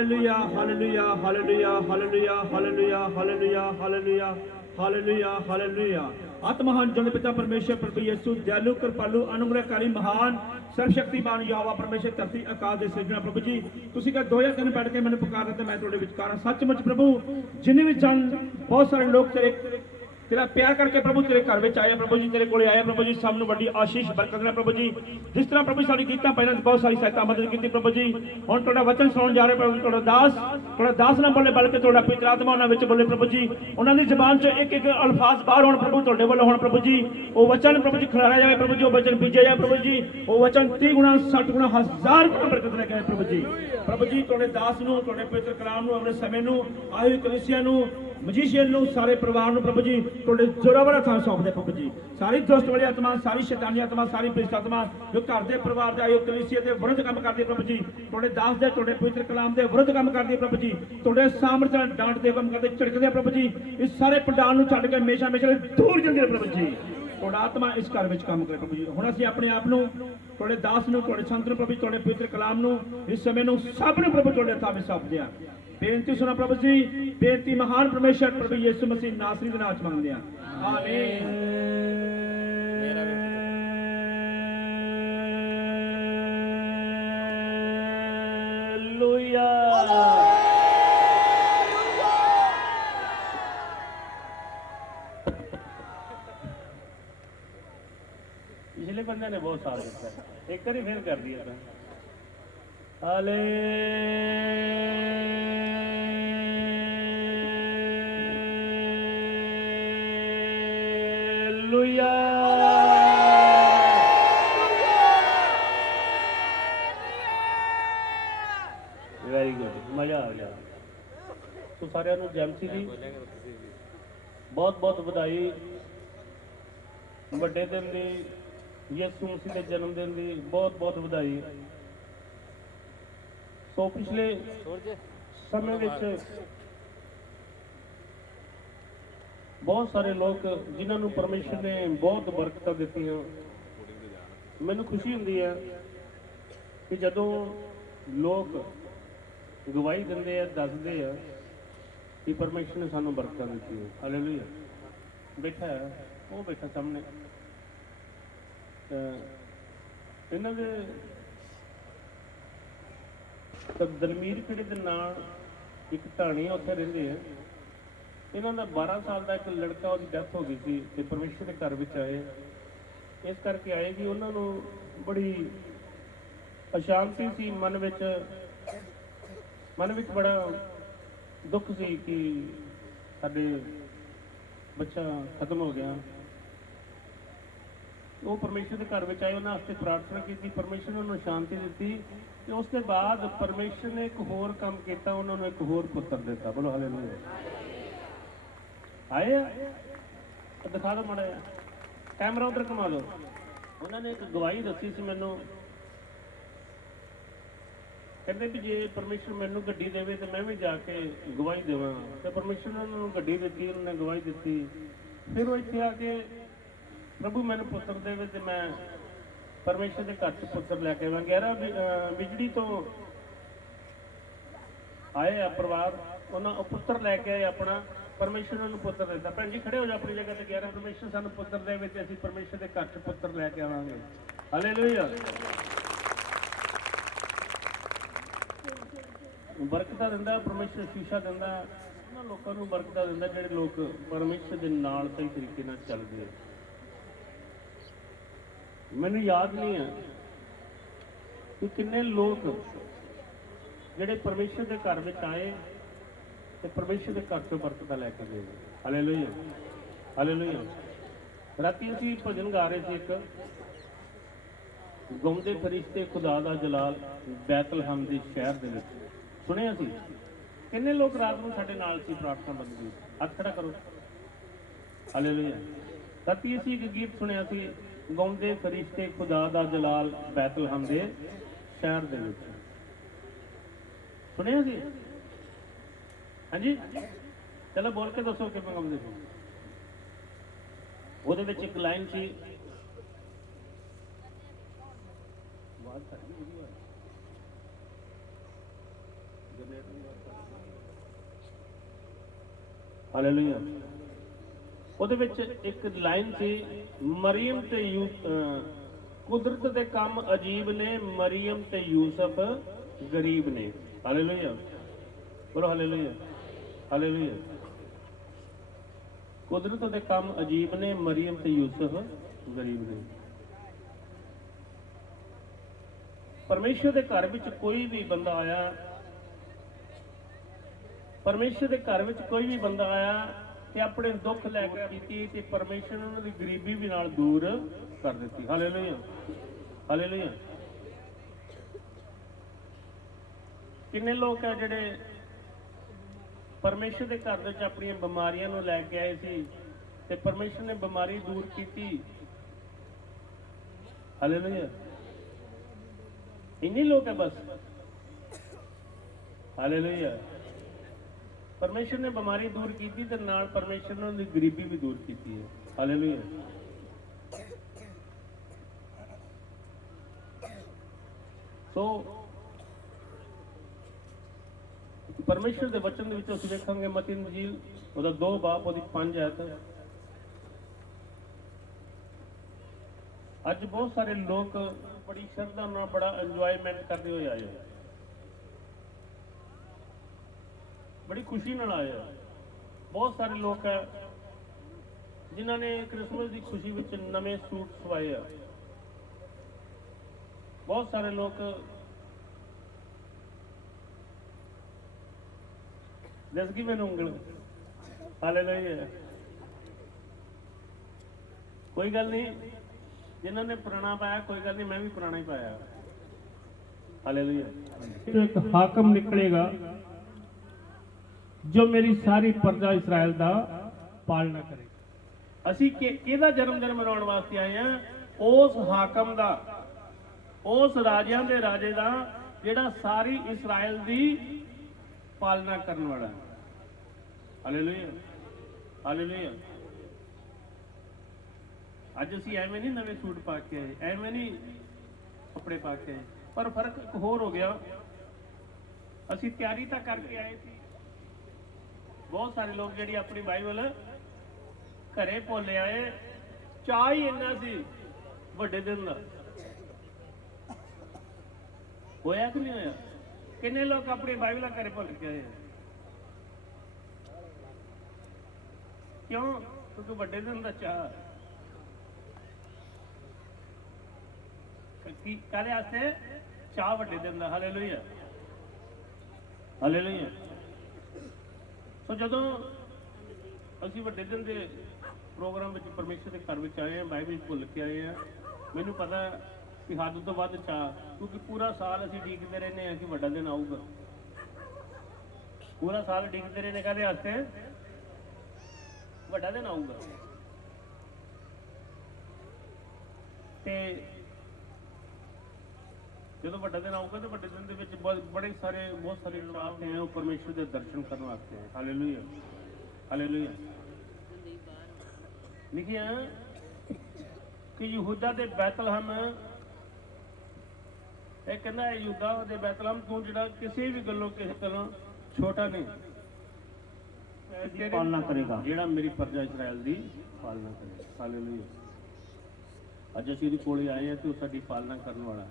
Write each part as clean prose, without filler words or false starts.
Hallelujah hallelujah hallelujah hallelujah hallelujah hallelujah hallelujah hallelujah hallelujah. आत्महान जन पिता परमेश्वर प्रभु यीशु दयालु कृपालु अनुग्रहकारी महान सर्वशक्तिमान यहोवा परमेश्वर धरती आकाश दे सिरजना प्रभु जी तुसीं कहा 2003 बैठ के मैंने पुकारा ते मैं तुहाडे विचकार सचमुच प्रभु जिन्हें भी जन बहुत सारे लोग तेरे तेरा प्यार करके प्रभु तेरे घर में आए प्रभु जी तेरे को आए प्रभु जी सामने बड़ी आशीष बरकत ने प्रभु जी जिस तरह प्रभु साड़ी गीतां पहले बहुत सारी सहायता मदद की प्रभु जी हुण तुहाडा वचन सुनन जा रहे प्रभु तुहाडा दास ना बोले बल्कि तुहाडा पवित्र आत्मा उन्हां विच बोले प्रभु जी उन्हां दी जुबान चों एक एक अल्फाज बाहर होण प्रभु तुहाडे वल्लों हुण प्रभु जी वो वचन प्रभु जी खिलारा जाए प्रभु जी वो वचन बीजे जाए प्रभु जी वो वचन 30 गुणा 60 गुणा 1000 गुणा बरकत ले गए प्रभु जी तुहाडे दास नूं तुहाडे पवित्र कलाम नूं अपने समय नूं आही कलीसिया नूं मजीशियन नूं सारे परिवार नूं प्रभु जी तुहाडे जोरावर थां सौंपदे प्रभु जी सारी दुष्ट वाली आत्मा सारी शैतानी आत्मा सारी भ्रष्ट आत्मा जो घर के परिवार के आयो कलीसिया के विरुद्ध काम करती प्रभु जी तुहाडे दास दे तुहाडे पवित्र कलाम के विरुद्ध काम करती प्रभु जी तुहाडे सामर्थ नाल डांटदे काम करते झिड़कदे प्रभु जी इस सारे पंडाल नूं छड्ड के हमेशा हमेशा दूर जांदे प्रभु जी तुहाडा आत्मा इस घर विच काम करे प्रभु जी हुण असीं अपने आप नूं तुहाडे दास नूं तुहाडे संत नूं प्रभु तुहाडे पवित्र कलाम नूं इस समय नूं सब नूं प्रभु तुहाडे हत्थां विच सौंपदे आ बेनती सुना प्रभु जी बेनती महान परमेश्वर प्रभु यीशु मसीह नासरी दे नाम च मंगदे आ आमीन। पिछले बंदे ने बहुत साथ दिता एक बार फिर कर दिया हाले वेरी गुड मजा आ गया तो सारे जैमसी जी बहुत बहुत बधाई ਵੱਡੇ दिन की ਯਿਸੂ ਮਸੀਹ ਦੇ जन्म दिन की बहुत बहुत बधाई। सो पिछले समय बहुत सारे लोग जिन्होंने परमेश्वर ने बहुत बरकत दी मैनू खुशी होती है कि जदों लोग गवाही देंगे दसते हैं कि परमेश्वर ने सानू बरकत दी है। हालेलुया बैठा है वो बैठा सामने इन्हों के दलमीर खेड़े के नाल एक ढाणी उत्थे रहिंदे हैं इन्हों का 12 साल का एक लड़का उसकी डैथ हो गई थी तो परमेश्वर के घर में आए इस करके आए कि उन्होंने बड़ी अशांति सी मन विच बड़ा दुख सी कि साडे बच्चा खत्म हो गया। वो परमेश्वर के घर में आए उन्होंने प्रार्थना की परमेश्वर ने उन्होंने शांति दी तो उसके बाद परमेश्वर ने एक होर काम किया उन्होंने एक होर पुत्र दिता। बोलो हालेलुया आए दिखा दो माड़ा कैमरा उधर घुमा दो। उन्होंने एक गवाही दसी सी मैनू कहते भी जे परमेश्वर मैनू गड्डी देवे तो मैं भी जाके गवाही देव तो परमेश्वर ने उन्होंने गड्डी दी उन्होंने गवाही दी फिर वो इतने आके प्रभु मैंने पुत्र देवे तो मैं परमेश्वर के घर च पुत्र लैके आवां। 11 बिजली तो आए आ परिवार उन्होंने पुत्र लैके आए अपना परमेश्वर ने उन्होंने पुत्र देता। भैन जी खड़े हो जाओ अपनी जगह पर 11 परमेश्वर सानू पुत्र देवे तो असीं परमेश्वर के घर च पुत्र लैके आवांगे। हालेलुया बरकत दिंदा परमेश्वर शीशा दिंदा उन्हां लोकां नूं बरकत दिंदा जिहड़े लोग परमेश्वर दे नाल सही तरीके नाल चलदे। मैनूं याद नहीं है कि किन्ने लोग जिहड़े परमेश्वर के घर में आए तो परमेश्वर के घर चों बरकत लैके गए। हालेलुया हालेलुया राती असीं भजन गा रहे थे एक गौंदे फरिश्ते खुदा दा जलाल बैतलहम दे शहर दे विच सुनिया सी किन्ने लोग रात को साडे नाल सी प्रार्थना बंदी हथ खड़ा करो। हालेलुया राती असीं एक गीत सुनिया सी गौंदे फरिश्ते खुदा दा जलाल बैतलहम दे शहर दे विच सुनिया सी। हाँ जी चलो बोल के दसो कि गाउंदे सी। ਉਹਦੇ ਵਿੱਚ ਇੱਕ ਲਾਈਨ ਸੀ ਹਾਲੇਲੂਇਆ। ਉਹਦੇ ਵਿੱਚ ਇੱਕ ਲਾਈਨ ਸੀ, ਮਰੀਮ ਤੇ ਕੁਦਰਤ ਦੇ ਕੰਮ ਅਜੀਬ ਨੇ, ਮਰੀਮ ਤੇ ਯੂਸਫ ਗਰੀਬ ਨੇ। ਹਾਲੇਲੂਇਆ, ਬੋਲੋ ਹਾਲੇਲੂਇਆ, ਹਾਲੇਲੂਇਆ। ਕੁਦਰਤ ਦੇ ਕੰਮ ਅਜੀਬ ਨੇ, ਮਰੀਮ ਤੇ ਯੂਸਫ ਗਰੀਬ ਨੇ। ਪਰਮੇਸ਼ਰ ਦੇ ਘਰ ਵਿੱਚ ਕੋਈ ਵੀ ਬੰਦਾ ਆਇਆ, ਪਰਮੇਸ਼ਰ ਦੇ ਘਰ ਵਿੱਚ ਕੋਈ ਵੀ ਬੰਦਾ ਆਇਆ ਤੇ ਆਪਣੇ ਦੁੱਖ ਲੈ ਕੇ ਕੀਤੀ ਤੇ ਪਰਮੇਸ਼ਰ ਨੇ ਉਹਨਾਂ ਦੀ ਗਰੀਬੀ ਵੀ ਨਾਲ ਦੂਰ ਕਰ ਦਿੱਤੀ। Hallelujah, hallelujah. ਕਿੰਨੇ ਲੋਕ ਹੈ ਜਿਹੜੇ ਪਰਮੇਸ਼ਰ ਦੇ ਘਰ ਦੇ ਵਿੱਚ ਆਪਣੀਆਂ ਬਿਮਾਰੀਆਂ ਨੂੰ ਲੈ ਕੇ ਆਏ ਸੀ ਤੇ ਪਰਮੇਸ਼ਰ ਨੇ ਬਿਮਾਰੀ ਦੂਰ ਕੀਤੀ। ਹਾਲੇਲੂਇਆ। ਇੰਨੇ ਲੋਕ ਹੈ ਬਸ। ਹਾਲੇਲੂਇਆ। ਪਰਮੇਸ਼ਰ ਨੇ ਬਿਮਾਰੀ ਦੂਰ ਕੀਤੀ ਤੇ ਨਾਲ ਪਰਮੇਸ਼ਰ ਨੇ ਉਹਦੀ ਗਰੀਬੀ ਵੀ ਦੂਰ ਕੀਤੀ ਹੈ। ਹਾਲੇਲੂਇਆ। ਸੋ ਪਰਮੇਸ਼ਰ ਦੇ ਵਚਨ ਦੇ ਵਿੱਚ ਅਸੀਂ ਵੇਖਾਂਗੇ ਮਤੀ ਇੰਜੀਲ ਉਹਦਾ 2 ਬਾਬ ਉਹਦੀ 5 ਆਇਤ। ਅੱਜ ਬਹੁਤ ਸਾਰੇ ਲੋਕ ਬੜੀ ਸ਼ਰਧਾ ਨਾਲ ਬੜਾ ਇੰਜੋਇਮੈਂਟ ਕਰਦੇ ਹੋਏ ਆਏ, ਬੜੀ ਖੁਸ਼ੀ ਨਾਲ ਆਏ। ਬਹੁਤ ਸਾਰੇ ਲੋਕ ਹੈ ਜਿਨ੍ਹਾਂ ਨੇ ਕ੍ਰਿਸਮਸ ਦੀ ਖੁਸ਼ੀ ਵਿੱਚ ਨਵੇਂ ਸੂਟ ਸਵਾਏ ਆ। ਬਹੁਤ ਸਾਰੇ ਲੋਕ ਦੱਸ ਗਈ ਮੈਨੂੰ ਉਂਗਲ। ਹਾਲੇਲੂਇਆ। ਕੋਈ ਗੱਲ ਨਹੀਂ, ਜਿਨ੍ਹਾਂ ਨੇ ਪੁਰਾਣਾ ਪਾਇਆ ਕੋਈ ਗੱਲ ਨਹੀਂ, ਮੈਂ ਵੀ ਪੁਰਾਣਾ ਹੀ ਪਾਇਆ। ਹਾਲੇਲੂਇਆ। ਇੱਕ ਹਾਕਮ ਨਿਕਲੇਗਾ ਜੋ ਮੇਰੀ ਸਾਰੀ ਪ੍ਰਜਾ ਇਸਰਾਇਲ ਦਾ ਪਾਲਣਾ ਕਰੇਗਾ। ਅਸੀਂ ਕਿਹਦਾ ਜਨਮ ਦਿਨ ਮਨਾਉਣ ਵਾਸਤੇ ਆਏ ਆ? ਉਸ ਹਾਕਮ ਦਾ, ਉਸ ਰਾਜਿਆਂ ਦੇ ਰਾਜੇ ਦਾ ਜਿਹੜਾ ਸਾਰੀ ਇਸਰਾਇਲ ਦੀ ਪਾਲਣਾ ਕਰਨ ਵਾਲਾ। Hallelujah, hallelujah. ਅੱਜ ਅਸੀਂ ਐਵੇਂ ਨਹੀਂ ਨਵੇਂ ਸੂਟ ਪਾ ਕੇ ਆਏ, ਐਵੇਂ ਨਹੀਂ ਕੱਪੜੇ ਪਾ ਕੇ ਆਏ, ਪਰ ਫਰਕ ਇੱਕ ਹੋਰ ਹੋ ਗਿਆ। ਅਸੀਂ ਤਿਆਰੀ ਤਾਂ ਕਰਕੇ ਆਏ ਸੀ। ਬਹੁਤ ਸਾਰੇ ਲੋਕ ਜਿਹੜੀ ਆਪਣੀ ਬਾਈਬਲ ਘਰੇ ਭੁੱਲ ਆਏ। ਚਾਅ ਹੀ ਇੰਨਾ ਸੀ ਵੱਡੇ ਦਿਨ ਦਾ। ਹੋਇਆ ਕਿ ਨਹੀਂ ਹੋਇਆ? ਕਿੰਨੇ ਲੋਕ ਆਪਣੀ ਬਾਈਬਲ ਘਰੇ ਭੁੱਲ ਕੇ ਆਏ? ਕਿਉਂ? ਕਿਉਂਕਿ ਵੱਡੇ ਦਿਨ ਦਾ ਚਾਅ। ਕੀ ਕਾਹਦੇ ਵਾਸਤੇ? ਚਾਅ ਵੱਡੇ ਦਿਨ ਦਾ। Hallelujah, hallelujah. ਸੋ ਜਦੋਂ ਅਸੀਂ ਵੱਡੇ ਦਿਨ ਦੇ ਪ੍ਰੋਗਰਾਮ ਵਿੱਚ ਪਰਮੇਸ਼ਰ ਦੇ ਘਰ ਵਿੱਚ ਆਏ ਹਾਂ, ਬਾਈਬਲ ਭੁੱਲ ਕੇ ਆਏ ਹਾਂ, ਮੈਨੂੰ ਪਤਾ ਕਿ ਹੱਦ ਤੋਂ ਵੱਧ ਚਾਅ, ਕਿਉਂਕਿ ਪੂਰਾ ਸਾਲ ਅਸੀਂ ਉਡੀਕਦੇ ਰਹਿੰਦੇ ਹਾਂ ਕਿ ਵੱਡਾ ਦਿਨ ਆਊਗਾ। ਪੂਰਾ ਸਾਲ ਉਡੀਕਦੇ ਰਹਿੰਦੇ ਕਾਹਦੇ ਵਾਸਤੇ? ਵੱਡਾ ਦਿਨ ਆਊਗਾ। ਤੇ ਜਦੋਂ ਵੱਡਾ ਦਿਨ ਆਊਗਾ ਤੇ ਵੱਡੇ ਦਿਨ ਦੇ ਵਿੱਚ ਬਹੁਤ ਸਾਰੇ ਲੋਕ ਆਉਂਦੇ ਆ ਉਹ ਪਰਮੇਸ਼ਰ ਦੇ ਦਰਸ਼ਨ ਕਰਨ ਵਾਸਤੇ। Hallelujah, hallelujah. ਲਿਖਿਆ ਕਿ ਯਹੂਦਾ ਦੇ ਬੈਤਲਹਮ, ਇਹ ਕਹਿੰਦਾ ਹੈ ਯਹੂਦਾ ਦੇ ਬੈਤਲਹਮ ਤੂੰ ਜਿਹੜਾ ਕਿਸੇ ਵੀ ਗੱਲੋਂ ਕਿਸੇ ਤਰ੍ਹਾਂ ਛੋਟਾ ਨਹੀਂ, ਪਾਲਣਾ ਕਰੇਗਾ, ਜਿਹੜਾ ਮੇਰੀ ਪ੍ਰਜਾ ਇਸਰਾਇਲ ਦੀ ਪਾਲਣਾ ਕਰੇਗਾ। ਹਾਲੇਲੂਇਆ। ਅੱਜ ਅਸੀਂ ਉਹਦੇ ਕੋਲੇ ਆਏ ਆ ਤੇ ਉਹ ਸਾਡੀ ਪਾਲਣਾ ਕਰਨ ਵਾਲਾ,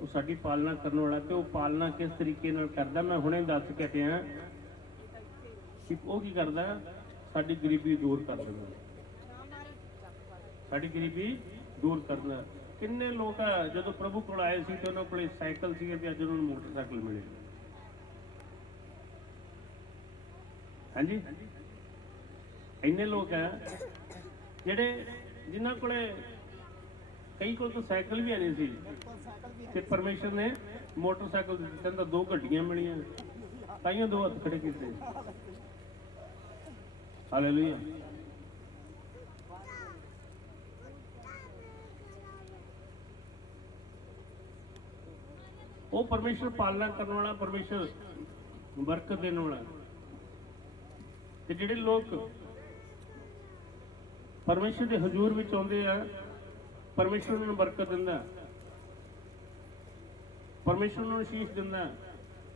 ਉਹ ਸਾਡੀ ਪਾਲਣਾ ਕਰਨ ਵਾਲਾ। ਤੇ ਉਹ ਪਾਲਣਾ ਕਿਸ ਤਰੀਕੇ ਨਾਲ ਕਰਦਾ ਮੈਂ ਹੁਣੇ ਦੱਸ ਕੇ ਹਟਿਆ ਕਿ ਉਹ ਕੀ ਕਰਦਾ? ਸਾਡੀ ਗਰੀਬੀ ਦੂਰ ਕਰ ਦਿੰਦਾ, ਸਾਡੀ ਗਰੀਬੀ ਦੂਰ ਕਰਦਾ। ਕਿੰਨੇ ਲੋਕ ਆ ਜਦੋਂ ਪ੍ਰਭੂ ਕੋਲ ਆਏ ਸੀ ਤੇ ਉਹਨਾਂ ਕੋਲ ਸਾਈਕਲ ਸੀ ਤੇ ਅੱਜ ਉਹਨਾਂ ਨੂੰ ਮੋਟਰਸਾਈਕਲ ਮਿਲੇ। ਹਾਂਜੀ, ਇੰਨੇ ਲੋਕ ਆ ਜਿਹੜੇ ਜਿਨ੍ਹਾਂ ਕੋਲੇ ਕਈ ਕੋਲ ਤਾਂ ਸਾਈਕਲ ਵੀ ਨਹੀਂ ਸੀ ਤੇ ਪਰਮੇਸ਼ਰ ਨੇ ਮੋਟਰਸਾਈਕਲ ਦਿੱਤਾ, ਤਾਂ 2 ਗੱਡੀਆਂ ਮਿਲੀਆਂ, ਤਾਈਓ 2 ਹੱਥ ਖੜੇ ਕੀਤੇ। ਹਾਲੇਲੂਇਆ। ਉਹ ਪਰਮੇਸ਼ਰ ਪਾਲਣਾ ਕਰਨ ਵਾਲਾ, ਪਰਮੇਸ਼ਰ ਬਰਕਤ ਦੇਣ ਵਾਲਾ। ਤੇ ਜਿਹੜੇ ਲੋਕ ਪਰਮੇਸ਼ਰ ਦੇ ਹਜ਼ੂਰ ਵਿੱਚ ਆਉਂਦੇ ਆ, ਪਰਮੇਸ਼ਰ ਉਹਨਾਂ ਨੂੰ ਬਰਕਤ ਦਿੰਦਾ, ਪਰਮੇਸ਼ਰ ਉਹਨਾਂ ਨੂੰ ਅਸੀਸ ਦਿੰਦਾ,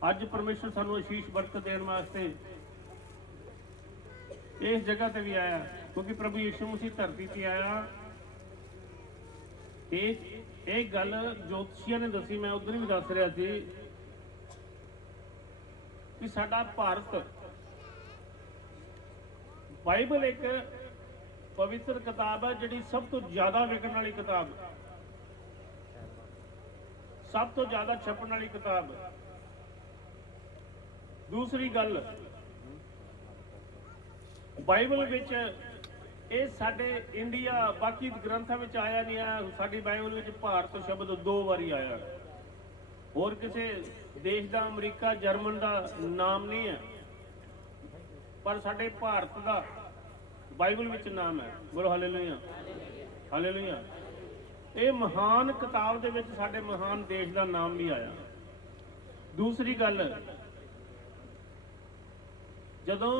ਅੱਜ ਪਰਮੇਸ਼ਰ ਸਾਨੂੰ ਅਸ਼ੀਸ਼ ਬਰਕਤ ਦੇਣ ਵਾਸਤੇ ਇਸ ਜਗ੍ਹਾ ਤੇ ਵੀ ਆਇਆ, ਕਿਉਂਕਿ ਪ੍ਰਭੂ ਯਿਸੂ ਮਸੀਹ ਧਰਤੀ ਤੇ ਆਇਆ। ਇਹ ਗੱਲ ਜੋਤਸ਼ੀਆਂ ਨੇ ਦੱਸੀ, ਮੈਂ ਉਧਰ ਵੀ ਦੱਸ ਰਿਹਾ ਸੀ ਕਿ ਸਾਡਾ ਭਾਰਤ, ਬਾਈਬਲ ਇੱਕ ਪਵਿੱਤਰ ਕਿਤਾਬ ਹੈ ਜਿਹੜੀ ਸਭ ਤੋਂ ਜ਼ਿਆਦਾ ਵਿਕਣ ਵਾਲੀ ਕਿਤਾਬ, ਸਭ ਤੋਂ ਜ਼ਿਆਦਾ ਛਪਣ ਵਾਲੀ ਕਿਤਾਬ। ਦੂਸਰੀ ਗੱਲ, ਬਾਈਬਲ ਵਿੱਚ ਇਹ ਸਾਡੇ ਇੰਡੀਆ ਬਾਕੀ ਗ੍ਰੰਥਾਂ ਵਿੱਚ ਆਇਆ ਨਹੀਂ ਆ, ਸਾਡੀ ਬਾਈਬਲ ਵਿੱਚ ਭਾਰਤ ਸ਼ਬਦ 2 ਵਾਰੀ ਆਇਆ। ਹੋਰ ਕਿਸੇ ਦੇਸ਼ ਦਾ, ਅਮਰੀਕਾ, ਜਰਮਨ ਦਾ ਨਾਮ ਨਹੀਂ ਹੈ, ਪਰ ਸਾਡੇ ਭਾਰਤ ਦਾ ਬਾਈਬਲ ਵਿੱਚ ਨਾਮ ਹੈ। ਬੋਲੋ ਹਾਲੇਲੂਇਆ, ਹਾਲੇਲੂਇਆ। ਇਹ ਮਹਾਨ ਕਿਤਾਬ ਦੇ ਵਿੱਚ ਸਾਡੇ ਮਹਾਨ ਦੇਸ਼ ਦਾ ਨਾਮ ਵੀ ਆਇਆ। ਦੂਸਰੀ ਗੱਲ, ਜਦੋਂ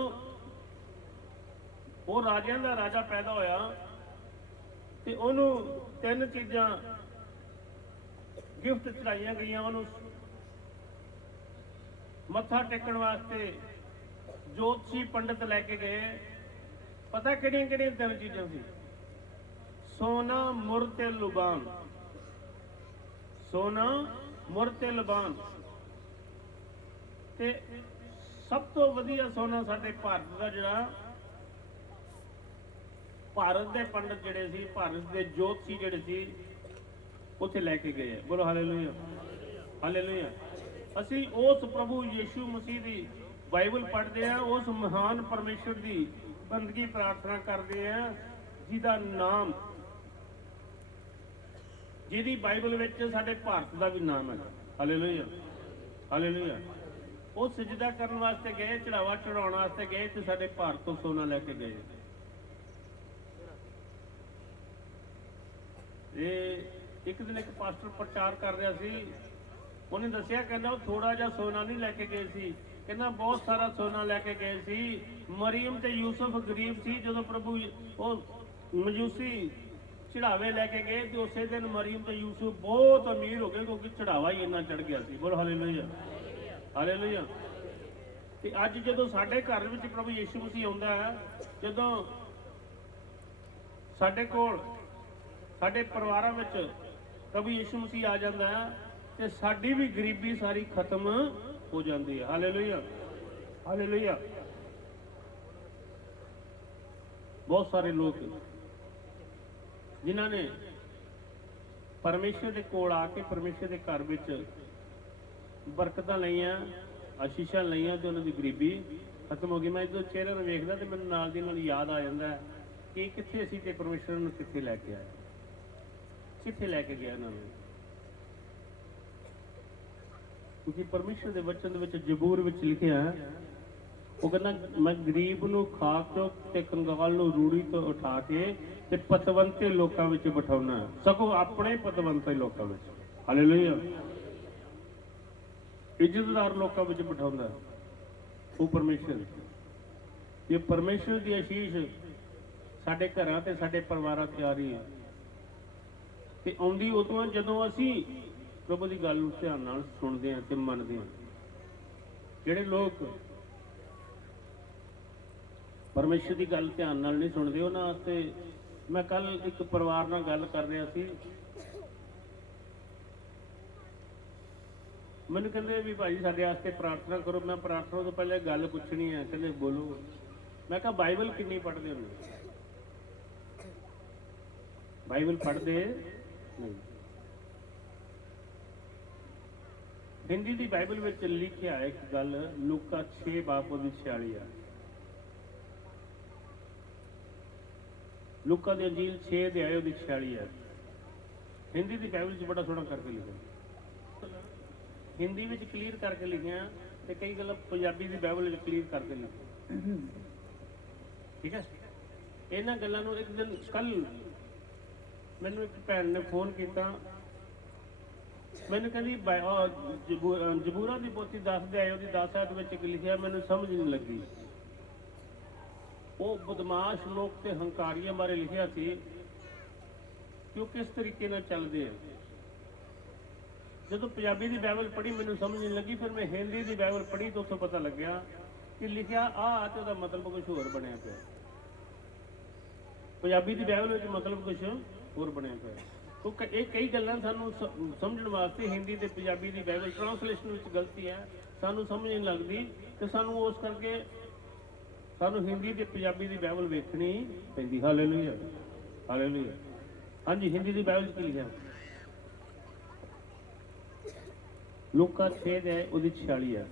ਉਹ ਰਾਜਿਆਂ ਦਾ ਰਾਜਾ ਪੈਦਾ ਹੋਇਆ ਤੇ ਉਹਨੂੰ 3 ਚੀਜ਼ਾਂ ਗਿਫਟ ਚੜਾਈਆਂ ਗਈਆਂ। ਉਹਨੂੰ ਮੱਥਾ ਟੇਕਣ ਵਾਸਤੇ ਜੋਤਸ਼ੀ ਪੰਡਤ ਲੈ ਕੇ ਗਏ। ਪਤਾ ਕਿਹੜੀਆਂ ਕਿਹੜੀਆਂ 3 ਚੀਜ਼ਾਂ ਸੀ? ਸੋਨਾ, ਮੁਰ ਤੇ ਲੁਬਾਨ। ਸੋਨਾ, ਮੁਰ ਤੇ ਲੁਬਾਨ। ਤੇ ਸਭ ਤੋਂ ਵਧੀਆ ਸੋਨਾ ਸਾਡੇ ਭਾਰਤ ਦਾ, ਜਿਹੜਾ ਭਾਰਤ ਦੇ ਪੰਡਤ ਜਿਹੜੇ ਸੀ, ਭਾਰਤ ਦੇ ਜੋਤਸ਼ੀ ਜਿਹੜੇ ਸੀ, ਉੱਥੇ ਲੈ ਕੇ ਗਏ। ਬੋਲੋ ਹਾਲੇਲੂਇਆ, ਹਾਲੇਲੂਇਆ। ਅਸੀਂ ਉਸ ਪ੍ਰਭੂ ਯਿਸੂ ਮਸੀਹ ਦੀ ਬਾਈਬਲ ਪੜ੍ਹਦੇ ਹਾਂ, ਉਸ ਮਹਾਨ ਪਰਮੇਸ਼ਰ ਦੀ ਬੰਦਗੀ ਪ੍ਰਾਰਥਨਾ ਕਰਦੇ ਹਾਂ, ਜਿਹਦਾ ਨਾਮ, ਜਿਹਦੀ ਬਾਈਬਲ ਵਿੱਚ ਸਾਡੇ ਭਾਰਤ ਦਾ ਵੀ ਨਾਮ ਹੈ। Hallelujah, hallelujah. ਉਹ ਸਜਦਾ ਕਰਨ ਵਾਸਤੇ ਗਏ, ਚੜਾਵਾ ਚੜਾਉਣ ਵਾਸਤੇ ਗਏ ਤੇ ਸਾਡੇ ਭਾਰਤ ਤੋਂ ਸੋਨਾ ਲੈ ਕੇ ਗਏ। ਇਹ ਇੱਕ ਦਿਨ ਇੱਕ ਪਾਸਟਰ ਪ੍ਰਚਾਰ ਕਰ ਰਿਹਾ ਸੀ, ਉਹਨੇ ਦੱਸਿਆ, ਕਹਿੰਦਾ ਉਹ ਥੋੜਾ ਜਿਹਾ ਸੋਨਾ ਨਹੀਂ ਲੈ ਕੇ ਗਏ ਸੀ, ਕਹਿੰਦਾ ਬਹੁਤ ਸਾਰਾ ਸੋਨਾ ਲੈ ਕੇ ਗਏ ਸੀ। ਮਰੀਮ ਤੇ ਯੂਸਫ ਗਰੀਬ ਸੀ, ਜਦੋਂ ਪ੍ਰਭੂ ਉਹ ਮਜੂਸੀ ਚੜਾਵੇ ਲੈ ਕੇ ਗਏ ਤੇ ਉਸੇ ਦਿਨ ਮਰੀਮ ਤੇ ਯੂਸਫ ਬਹੁਤ ਅਮੀਰ ਹੋ ਗਏ, ਕਿਉਂਕਿ ਚੜਾਵਾ ਹੀ ਇੰਨਾ ਚੜ ਗਿਆ ਸੀ। ਬੋਲੋ ਹਾਲੇਲੂਇਆ, ਹਾਲੇਲੂਇਆ। ਤੇ ਅੱਜ ਜਦੋਂ ਸਾਡੇ ਘਰ ਵਿੱਚ ਪ੍ਰਭੂ ਯਿਸੂ ਮਸੀਹ ਆਉਂਦਾ ਹੈ, ਜਦੋਂ ਸਾਡੇ ਕੋਲ, ਸਾਡੇ ਪਰਿਵਾਰਾਂ ਵਿੱਚ ਪ੍ਰਭੂ ਯਿਸੂ ਮਸੀਹ ਆ ਜਾਂਦਾ ਹੈ, ਤੇ ਸਾਡੀ ਵੀ ਗਰੀਬੀ ਸਾਰੀ ਖਤਮ ਹੋ ਜਾਂਦੀ ਹੈ। Hallelujah, hallelujah. ਬਹੁਤ ਸਾਰੇ ਲੋਕ ਜਿਨ੍ਹਾਂ ਨੇ ਪਰਮੇਸ਼ਰ ਦੇ ਕੋਲ ਆ ਕੇ ਪਰਮੇਸ਼ਰ ਦੇ ਘਰ ਵਿੱਚ ਬਰਕਤਾਂ ਲਈਆਂ, ਆਸ਼ੀਸ਼ਾਂ ਲਈਆਂ, ਤੇ ਉਹਨਾਂ ਦੀ ਗਰੀਬੀ ਖਤਮ ਹੋ ਗਈ। ਮੈਂ ਜਦੋਂ ਚਿਹਰੇ ਨੂੰ ਵੇਖਦਾ ਤੇ ਮੈਨੂੰ ਨਾਲ ਦੀ ਨਾਲ ਯਾਦ ਆ ਜਾਂਦਾ ਹੈ ਕਿ ਕਿੱਥੇ ਸੀ ਤੇ ਪਰਮੇਸ਼ਰ ਨੂੰ ਕਿੱਥੇ ਲੈ ਕੇ ਆਇਆ, ਕਿੱਥੇ ਲੈ ਕੇ ਗਿਆ ਇਹਨਾਂ ਨੂੰ। ਕਿਉਂਕਿ ਪਰਮੇਸ਼ਰ ਦੇ ਵਚਨ ਦੇ ਵਿੱਚ ਜ਼ਬੂਰ ਵਿੱਚ ਲਿਖਿਆ ਹੈ, ਉਹ ਕਹਿੰਦਾ, ਮੈਂ ਗਰੀਬ ਨੂੰ ਖਾਕ ਚੋਂ ਤੇ ਕੰਗਾਲ ਨੂੰ ਰੂੜੀ ਤੋਂ ਉਠਾ ਕੇ ਤੇ ਪਤਵੰਤੇ ਲੋਕਾਂ ਵਿੱਚ ਬਿਠਾਉਣਾ, ਸਗੋਂ ਆਪਣੇ ਪਤਵੰਤੇ ਲੋਕਾਂ ਵਿੱਚ। ਹਾਲੇਲੂਇਆ। ਇੱਜ਼ਤਦਾਰ ਲੋਕਾਂ ਵਿੱਚ ਬਿਠਾਉਂਦਾ ਉਹ ਪਰਮੇਸ਼ਰ। ਇਹ ਪਰਮੇਸ਼ਰ ਦੀ ਅਸ਼ੀਸ਼ ਸਾਡੇ ਘਰਾਂ ਤੇ ਸਾਡੇ ਪਰਿਵਾਰਾਂ ਤੇ ਆ ਰਹੀ ਹੈ, ਤੇ ਆਉਂਦੀ ਉਦੋਂ ਜਦੋਂ ਅਸੀਂ ਪ੍ਰਭੂ ਦੀ ਗੱਲ ਨੂੰ ਧਿਆਨ ਨਾਲ ਸੁਣਦੇ ਹਾਂ ਤੇ ਮੰਨਦੇ ਹਾਂ। ਜਿਹੜੇ ਲੋਕ ਪਰਮੇਸ਼ਰ ਦੀ ਗੱਲ ਧਿਆਨ ਨਾਲ ਨਹੀਂ ਸੁਣਦੇ, ਉਹਨਾਂ ਵਾਸਤੇ ਮੈਂ ਕੱਲ ਇੱਕ ਪਰਿਵਾਰ ਨਾਲ ਗੱਲ ਕਰ ਰਿਹਾ ਸੀ। ਮੈਨੂੰ ਕਹਿੰਦੇ ਵੀ ਭਾਈ ਸਾਡੇ ਵਾਸਤੇ ਪ੍ਰਾਰਥਨਾ ਕਰੋ। ਮੈਂ ਪ੍ਰਾਰਥਨਾ ਤੋਂ ਪਹਿਲੇ ਗੱਲ ਪੁੱਛਣੀ ਹੈ। ਕਹਿੰਦੇ ਬੋਲੋ। ਮੈਂ ਕਿਹਾ ਬਾਈਬਲ ਕਿੰਨੀ ਪੜ੍ਹਦੇ ਹੋ? ਬਾਈਬਲ ਪੜ੍ਹਦੇ ਨਹੀਂ। ਹਿੰਦੀ ਦੀ ਬਾਈਬਲ ਵਿੱਚ ਲਿਖਿਆ ਹੈ ਇੱਕ ਗੱਲ, ਲੂਕਾ 6 ਬਾਬ ਉਹਦੀ 46 ਆ। ਲੂਕਾ ਦੀ ਅੰਜੀਲ 6 ਦੇ ਆਏ ਉਹਦੀ 46 ਹੈ। ਹਿੰਦੀ ਦੀ ਬਾਈਬਲ 'ਚ ਬੜਾ ਸੋਹਣਾ ਕਰਕੇ ਲਿਖਿਆ, ਹਿੰਦੀ ਵਿੱਚ ਕਲੀਅਰ ਕਰਕੇ ਲਿਖਿਆ, ਤੇ ਕਈ ਗੱਲਾਂ ਪੰਜਾਬੀ ਦੀ ਬਾਈਬਲ ਵਿੱਚ ਕਲੀਅਰ ਕਰਕੇ ਲਿਖਿਆ। ਠੀਕ ਹੈ। ਇਹਨਾਂ ਗੱਲਾਂ ਨੂੰ ਇੱਕ ਦਿਨ ਕੱਲ ਮੈਨੂੰ ਇੱਕ ਭੈਣ ਨੇ ਫੋਨ ਕੀਤਾ, ਮੈਨੂੰ ਕਹਿੰਦੀ ਜ਼ਬੂਰਾਂ ਦੀ ਪੋਥੀ ਦੱਸਦੇ ਆਏ, ਉਹਦੀ 10 ਆਇਤ ਵਿੱਚ ਇੱਕ ਲਿਖਿਆ, ਮੈਨੂੰ ਸਮਝ ਨਹੀਂ ਲੱਗੀ। ਉਹ ਬਦਮਾਸ਼ ਲੋਕ ਤੇ ਹੰਕਾਰੀਆਂ ਬਾਰੇ ਲਿਖਿਆ ਸੀ ਕਿ ਉਹ ਕਿਸ ਤਰੀਕੇ ਨਾਲ ਚੱਲਦੇ ਆ। ਜਦੋਂ ਪੰਜਾਬੀ ਦੀ ਬਾਈਬਲ ਪੜ੍ਹੀ ਮੈਨੂੰ ਸਮਝ ਨਹੀਂ ਲੱਗੀ, ਫਿਰ ਮੈਂ ਹਿੰਦੀ ਦੀ ਬਾਈਬਲ ਪੜ੍ਹੀ ਤਾਂ ਉੱਥੋਂ ਪਤਾ ਲੱਗਿਆ ਕਿ ਲਿਖਿਆ ਆ ਤੇ ਉਹਦਾ ਮਤਲਬ ਕੁਝ ਹੋਰ ਬਣਿਆ ਪਿਆ। ਪੰਜਾਬੀ ਦੀ ਬਾਈਬਲ ਵਿੱਚ ਮਤਲਬ ਕੁਝ ਹੋਰ ਬਣਿਆ ਪਿਆ। ਕਿਉਂਕਿ ਇਹ ਕਈ ਗੱਲਾਂ ਸਾਨੂੰ ਸਮਝਣ ਵਾਸਤੇ ਹਿੰਦੀ ਤੇ ਪੰਜਾਬੀ ਦੀ ਬਾਈਬਲ ਟ੍ਰਾਂਸਲੇਸ਼ਨ ਵਿੱਚ ਗਲਤੀ ਹੈ, ਸਾਨੂੰ ਸਮਝ ਨਹੀਂ ਲੱਗਦੀ ਤੇ ਸਾਨੂੰ ਉਸ ਕਰਕੇ ਸਾਨੂੰ ਹਿੰਦੀ ਤੇ ਪੰਜਾਬੀ ਦੀ ਬਾਈਬਲ ਵੇਖਣੀ ਪੈਂਦੀ। Hallelujah, hallelujah. ਹਾਂਜੀ, ਹਿੰਦੀ ਦੀ ਬਾਈਬਲ 'ਚ ਕੀ ਲਿਖਿਆ? लूका 6 है उसदी 46 है।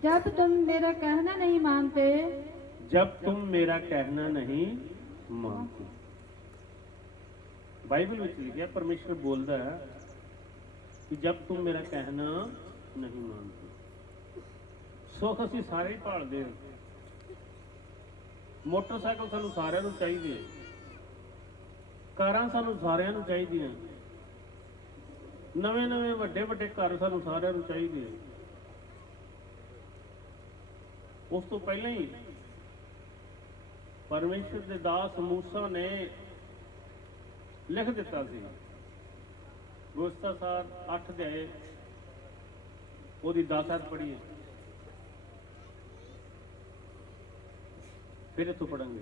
जब तुम मेरा कहना नहीं मानते, जब तुम मेरा कहना नहीं मानते। बाइबल में लिखा परमेश्वर बोलता है कि जब तुम मेरा कहना नहीं मानते। सुख असीं सारे ही भालदे हां, मोटरसाइकिल सानूं सारिआं नूं चाहीदे, कारां सानूं सारिआं नूं चाहीदियां, नवे नवे वड्डे वड्डे घर सानूं सारिआं नूं चाहीदे। उस तो पहले ही परमेश्वर दे दास मूसा ने लिख दिता सी, व्यवस्था सार 8 अध्याय ओदी 10 आयत पढ़ी है, फिर इथों पढ़ांगे।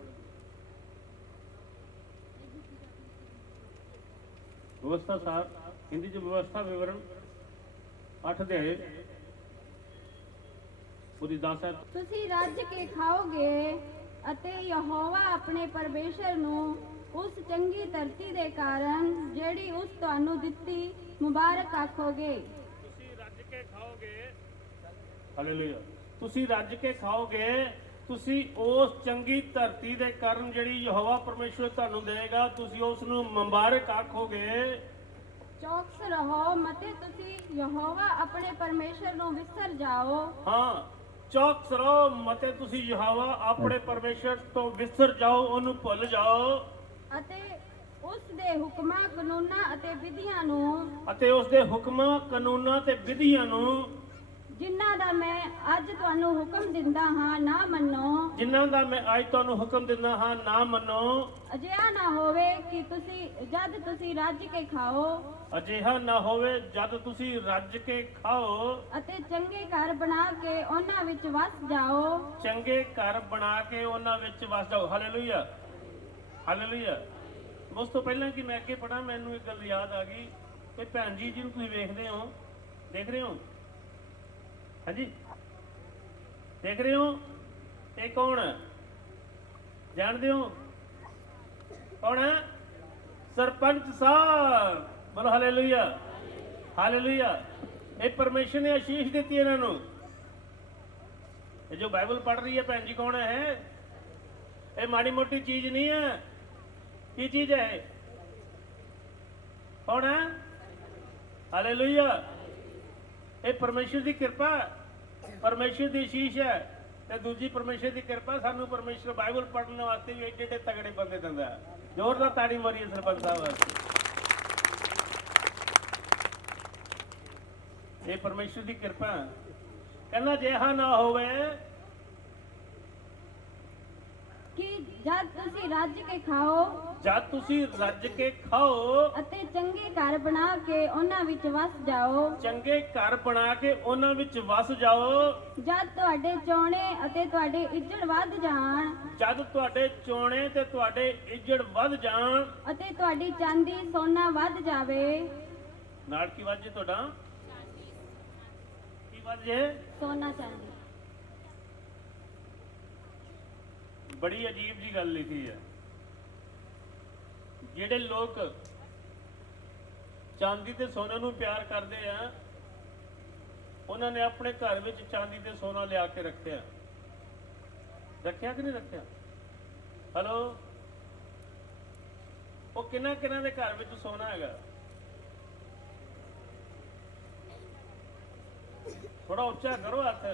व्यवस्था सार हिंदी च व्यवस्था विवरण 8 अध्याय ਉਹਦੀ 10 ਆਇਤ। ਤੁਸੀਂ ਰੱਜ ਕੇ ਖਾਓਗੇ ਅਤੇ ਯਹੋਵਾ ਆਪਣੇ ਪਰਮੇਸ਼ਰ ਨੂੰ ਉਸ ਚੰਗੀ ਧਰਤੀ ਦੇ ਕਾਰਨ ਜਿਹੜੀ ਉਸ ਤੁਹਾਨੂੰ ਦਿੱਤੀ ਮੁਬਾਰਕ ਆਖੋਗੇ। ਤੁਸੀਂ ਰੱਜ ਕੇ ਖਾਓਗੇ, ਹਾਲੇਲੂਇਆ। ਤੁਸੀਂ ਰੱਜ ਕੇ ਖਾਓਗੇ, ਤੁਸੀਂ ਉਸ ਚੰਗੀ ਧਰਤੀ ਦੇ ਕਾਰਨ ਜਿਹੜੀ ਯਹੋਵਾ ਪਰਮੇਸ਼ਰ ਤੁਹਾਨੂੰ ਦੇਗਾ, ਤੁਸੀਂ ਉਸ ਨੂੰ ਮੁਬਾਰਕ ਆਖੋਗੇ। ਚੌਕਸ ਰਹੋ ਮਤੇ ਤੁਸੀਂ ਯਹੋਵਾ ਆਪਣੇ ਪਰਮੇਸ਼ਰ ਨੂੰ ਵਿਸਰ ਜਾਓ। ਹਾਂ, ਚੌਕਸ ਰਹੋ ਮਤੇ ਤੁਸੀਂ ਯਹੋਵਾ ਆਪਣੇ ਪਰਮੇਸ਼ਰ ਤੋਂ ਵਿਸਰ ਜਾਓ, ਉਹਨੂੰ ਭੁੱਲ ਜਾਓ ਅਤੇ ਉਸ ਦੇ ਹੁਕਮਾਂ ਕਾਨੂੰਨਾਂ ਅਤੇ ਵਿਧੀਆਂ ਨੂੰ ਜਿਨ੍ਹਾਂ ਦਾ ਮੈਂ ਅੱਜ ਤੁਹਾਨੂੰ ਹੁਕਮ ਦਿੰਦਾ ਹਾਂ ਨਾ ਮੰਨੋ। ਅਜਿਹਾ ਨਾ ਹੋਵੇ ਕਿ ਜਦ ਤੁਸੀਂ ਰੱਜ ਕੇ ਖਾਓ, ਅਤੇ ਚੰਗੇ ਘਰ ਬਣਾ ਕੇ ਉਹਨਾਂ ਵਿੱਚ ਵਸ ਜਾਓ। Hallelujah, hallelujah. ਉਸ ਤੋਂ ਪਹਿਲਾਂ ਕਿ ਮੈਂ ਅੱਗੇ ਪੜਾਂ, ਮੈਨੂੰ ਇੱਕ ਗੱਲ ਯਾਦ ਆ ਗਈ ਕਿ ਭੈਣ ਜੀ ਜਿਹਨੂੰ ਤੁਸੀਂ ਦੇਖ ਰਹੇ ਹੋ, ਹਾਂਜੀ ਦੇਖ ਰਹੇ ਹੋ, ਇਹ ਕੌਣ ਹੈ? ਜਾਣਦੇ ਹੋ ਕੌਣ ਹੈ? ਸਰਪੰਚ ਸਾਹਿਬ। ਬੋਲੋ ਹਾਲੇਲੂਇਆ, ਹਾਲੇਲੂਇਆ। ਇਹ ਪਰਮੇਸ਼ਰ ਨੇ ਆਸ਼ੀਸ਼ ਦਿੱਤੀ ਇਹਨਾਂ ਨੂੰ। ਇਹ ਜੋ ਬਾਈਬਲ ਪੜ੍ਹ ਰਹੀ ਹੈ ਭੈਣ ਜੀ ਕੌਣ ਹੈ? ਇਹ ਮਾੜੀ ਮੋਟੀ ਚੀਜ਼ ਨਹੀਂ ਹੈ। ਕੀ ਚੀਜ਼ ਹੈ? ਕੌਣ ਹੈ? ਹਾਲੇਲੂਇਆ। ਇਹ ਪਰਮੇਸ਼ਰ ਦੀ ਕਿਰਪਾ, ਪਰਮੇਸ਼ਰ ਦੀ ਆਸ਼ੀਸ਼ ਹੈ। ਤੇ ਦੂਜੀ ਪਰਮੇਸ਼ਰ ਦੀ ਕਿਰਪਾ, ਸਾਨੂੰ ਪਰਮੇਸ਼ਰ ਬਾਈਬਲ ਪੜ੍ਹਨ ਵਾਸਤੇ ਵੀ ਏਡੇ ਏਡੇ ਤਗੜੇ ਬੰਦੇ ਦਿੰਦਾ। ਜ਼ੋਰਦਾਰ ਤਾੜੀ ਮਾਰੀਏ ਸਰਪੰਚ ਸਾਹਿਬ ਵਾਸਤੇ। ਇਹ ਪਰਮੇਸ਼ਰ ਦੀ ਕਿਰਪਾ। ਕਹਿੰਦਾ ਜਿਹਾ ਨਾ ਹੋਵੇ ਕਿ ਜਦ ਤੁਸੀਂ ਰੱਜ ਕੇ ਖਾਓ ਅਤੇ ਚੰਗੇ ਘਰ ਬਣਾ ਕੇ ਉਹਨਾਂ ਵਿੱਚ ਵਸ ਜਾਓ। ਜਦ ਤੁਹਾਡੇ ਚੋਣੇ ਅਤੇ ਤੁਹਾਡੇ ਇੱਜ਼ੜ ਵੱਧ ਜਾਣ ਅਤੇ ਤੁਹਾਡੀ ਚਾਂਦੀ ਸੋਨਾ ਵੱਧ ਜਾਵੇ। ਨਾਲ ਕੀ ਵੱਧ ਜੇ? ਤੁਹਾਡਾ ਕੀ ਵੱਧ ਜੇ? ਸੋਨਾ ਚਾਂਦੀ। ਬੜੀ ਅਜੀਬ ਜੀ ਗੱਲ ਲਿਖੀ ਹੈ। ਜਿਹੜੇ ਲੋਕ ਚਾਂਦੀ ਤੇ ਸੋਨੇ ਨੂੰ ਪਿਆਰ ਕਰਦੇ ਆ, ਉਹਨਾਂ ਨੇ ਆਪਣੇ ਘਰ ਵਿੱਚ ਚਾਂਦੀ ਤੇ ਸੋਨਾ ਲਿਆ ਕੇ ਰੱਖਿਆ ਕਿ ਨਹੀਂ ਰੱਖਿਆ? ਹੈਲੋ, ਉਹ ਕਿੰਨਾ ਦੇ ਘਰ ਵਿੱਚ ਸੋਨਾ ਹੈਗਾ? ਥੋੜਾ ਉੱਚਾ ਕਰੋ ਹੱਥ,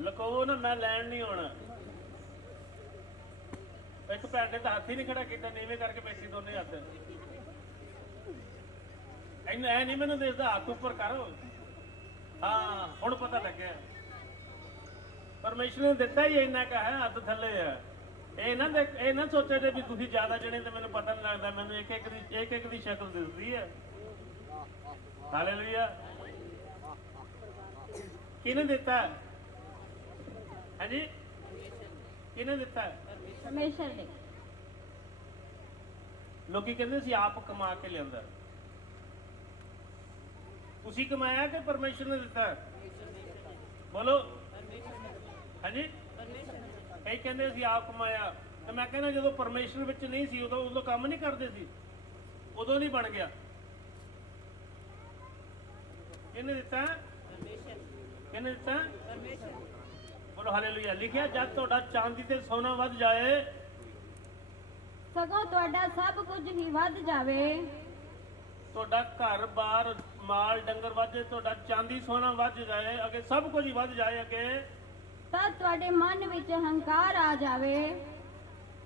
ਲਕੋ ਨਾ, ਮੈਂ ਲੈਣ ਨਹੀਂ ਆਉਣਾ। ਇੱਕ ਭੈਣ ਨੇ ਤਾਂ ਹੱਥ ਹੀ ਨਹੀਂ ਖੜਾ ਕੀਤਾ, ਨੀਵੇਂ ਕਰਕੇ ਬੈਠੀ ਦੋਨੇ ਹੱਥ। ਇਹਨੂੰ ਐ ਨਹੀਂ ਮੈਨੂੰ ਦੇਖਦਾ, ਹੱਥ ਉੱਪਰ ਕਰੋ। ਹਾਂ, ਹੁਣ ਪਤਾ ਲੱਗਿਆ ਪਰਮੇਸ਼ਰ ਨੇ ਦਿੱਤਾ ਹੀ ਇੰਨਾ ਕਾ ਹੈ, ਹੱਥ ਥੱਲੇ ਆ। ਇਹ ਨਾ ਸੋਚੇ ਵੀ ਤੁਸੀਂ ਜ਼ਿਆਦਾ ਜਣੇ ਤੇ ਮੈਨੂੰ ਪਤਾ ਨਹੀਂ ਲੱਗਦਾ। ਮੈਨੂੰ ਇੱਕ ਇੱਕ ਦੀ ਸ਼ਕਲ ਦਿਸਦੀ ਹੈ। ਹਾਲੇਲੂਇਆ, ਕਿਹਨੇ ਦਿੱਤਾ ਹੈ? ਹਾਂਜੀ, ਕਿਹਨੇ ਦਿੱਤਾ ਹੈ? ਪਰਮੇਸ਼ਰ ਨੇ। ਲੋਕੀ ਕਹਿੰਦੇ ਸੀ ਆਪ ਕਮਾ ਕੇ ਲਿਆਂਦਾ। ਤੁਸੀਂ ਕਮਾਇਆ ਕਿ ਪਰਮੇਸ਼ਰ ਨੇ ਦਿੱਤਾ? ਬੋਲੋ। ਹਾਂਜੀ, ਕਈ ਕਹਿੰਦੇ ਸੀ ਆਪ ਕਮਾਇਆ, ਤੇ ਮੈਂ ਕਹਿੰਦਾ ਜਦੋਂ ਪਰਮੇਸ਼ਰ ਵਿੱਚ ਨਹੀਂ ਸੀ ਉਦੋਂ ਕੰਮ ਨਹੀਂ ਕਰਦੇ ਸੀ, ਉਦੋਂ ਨਹੀਂ ਬਣ ਗਿਆ। ਕਿਹਨੇ ਦਿੱਤਾ? ਕਿਹਨੇ ਦਿੱਤਾ? ਬੋਲੋ ਹਾਲੇਲੂਇਆ। ਲਿਖਿਆ ਜਦ ਤੁਹਾਡਾ ਚਾਂਦੀ ਤੇ ਸੋਨਾ ਵੱਧ ਜਾਏ, ਸਗੋਂ ਤੁਹਾਡਾ ਸਭ ਕੁਝ ਹੀ ਵੱਧ ਜਾਵੇ। ਤੁਹਾਡਾ ਘਰ-ਬਾਰ, ਮਾਲ ਡੰਗਰ ਵੱਧ ਜਾਏ, ਤੁਹਾਡਾ ਚਾਂਦੀ ਸੋਨਾ ਵੱਧ ਜਾਏ, ਅੱਗੇ ਸਭ ਕੁਝ ਹੀ ਵੱਧ ਜਾਏ ਅੱਗੇ, ਤਾਂ ਤੁਹਾਡੇ ਮਨ ਵਿੱਚ ਹੰਕਾਰ ਆ ਜਾਵੇ।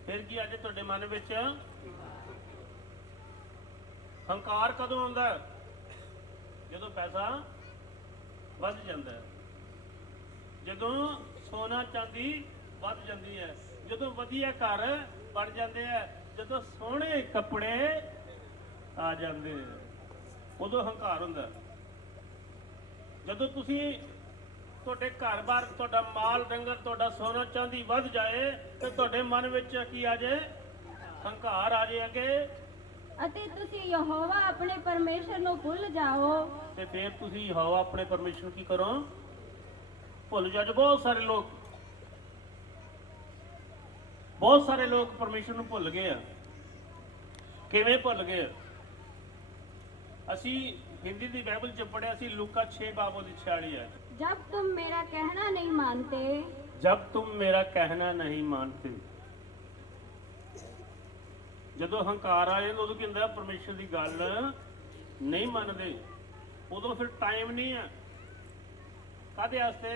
ਫਿਰ ਕੀ ਅੱਜ ਤੁਹਾਡੇ ਮਨ ਵਿੱਚ ਹੰਕਾਰ ਕਦੋਂ ਆਉਂਦਾ? ਜਦੋਂ ਪੈਸਾ ਵੱਧ ਜਾਂਦਾ ਹੈ, ਜਦੋਂ ਸੋਨਾ ਚਾਂਦੀ ਵੱਧ ਜਾਂਦੀ ਹੈ, ਜਦੋਂ ਵਧੀਆ ਘਰ ਬਣ ਜਾਂਦੇ ਆ, ਜਦੋਂ ਸੋਹਣੇ ਕੱਪੜੇ ਆ ਜਾਂਦੇ ਆ, ਉਦੋਂ ਹੰਕਾਰ ਹੁੰਦਾ। ਜਦੋਂ ਤੁਸੀਂ ਤੁਹਾਡੇ ਘਰ-ਬਾਰ, ਤੁਹਾਡਾ ਮਾਲ ਡੰਗਰ, ਤੁਹਾਡਾ ਸੋਨਾ ਚਾਂਦੀ ਵੱਧ ਜਾਏ ਤੇ ਤੁਹਾਡੇ ਮਨ ਵਿੱਚ ਕੀ ਆ ਜਾਏ? ਹੰਕਾਰ ਆ ਜਾਏ ਅੱਗੇ, ਅਤੇ ਤੁਸੀਂ ਯਹੋਵਾ ਆਪਣੇ ਪਰਮੇਸ਼ਰ ਨੂੰ ਭੁੱਲ ਜਾਓ। ਤੇ ਫਿਰ ਤੁਸੀਂ ਯਹੋਵਾ ਆਪਣੇ ਪਰਮੇਸ਼ਰ ਕੀ ਕਰੋ? ਭੁੱਲ ਜਾਓ। ਬਹੁਤ ਸਾਰੇ ਲੋਕ ਪਰਮੇਸ਼ਰ ਨੂੰ ਭੁੱਲ ਗਏ ਆ। ਕਿਵੇਂ ਭੁੱਲ ਗਏ? ਅਸੀਂ ਹਿੰਦੀ ਦੀ ਬਾਈਬਲ ਚ ਪੜਿਆ ਸੀ, ਲੂਕਾ 6:46 ਹੈ। जब तुम मेरा कहना नहीं मानते, जब तुम मेरा कहना नहीं मानते। ਜਦੋਂ ਹੰਕਾਰ ਆਏ ਉਦੋਂ ਕੀ ਹੁੰਦਾ? ਪਰਮੇਸ਼ਰ ਦੀ ਗੱਲ ਨਹੀਂ ਮੰਨਦੇ। ਉਦੋਂ ਫਿਰ ਟਾਈਮ ਨਹੀਂ ਹੈ ਕਾਹਦੇ ਵਾਸਤੇ?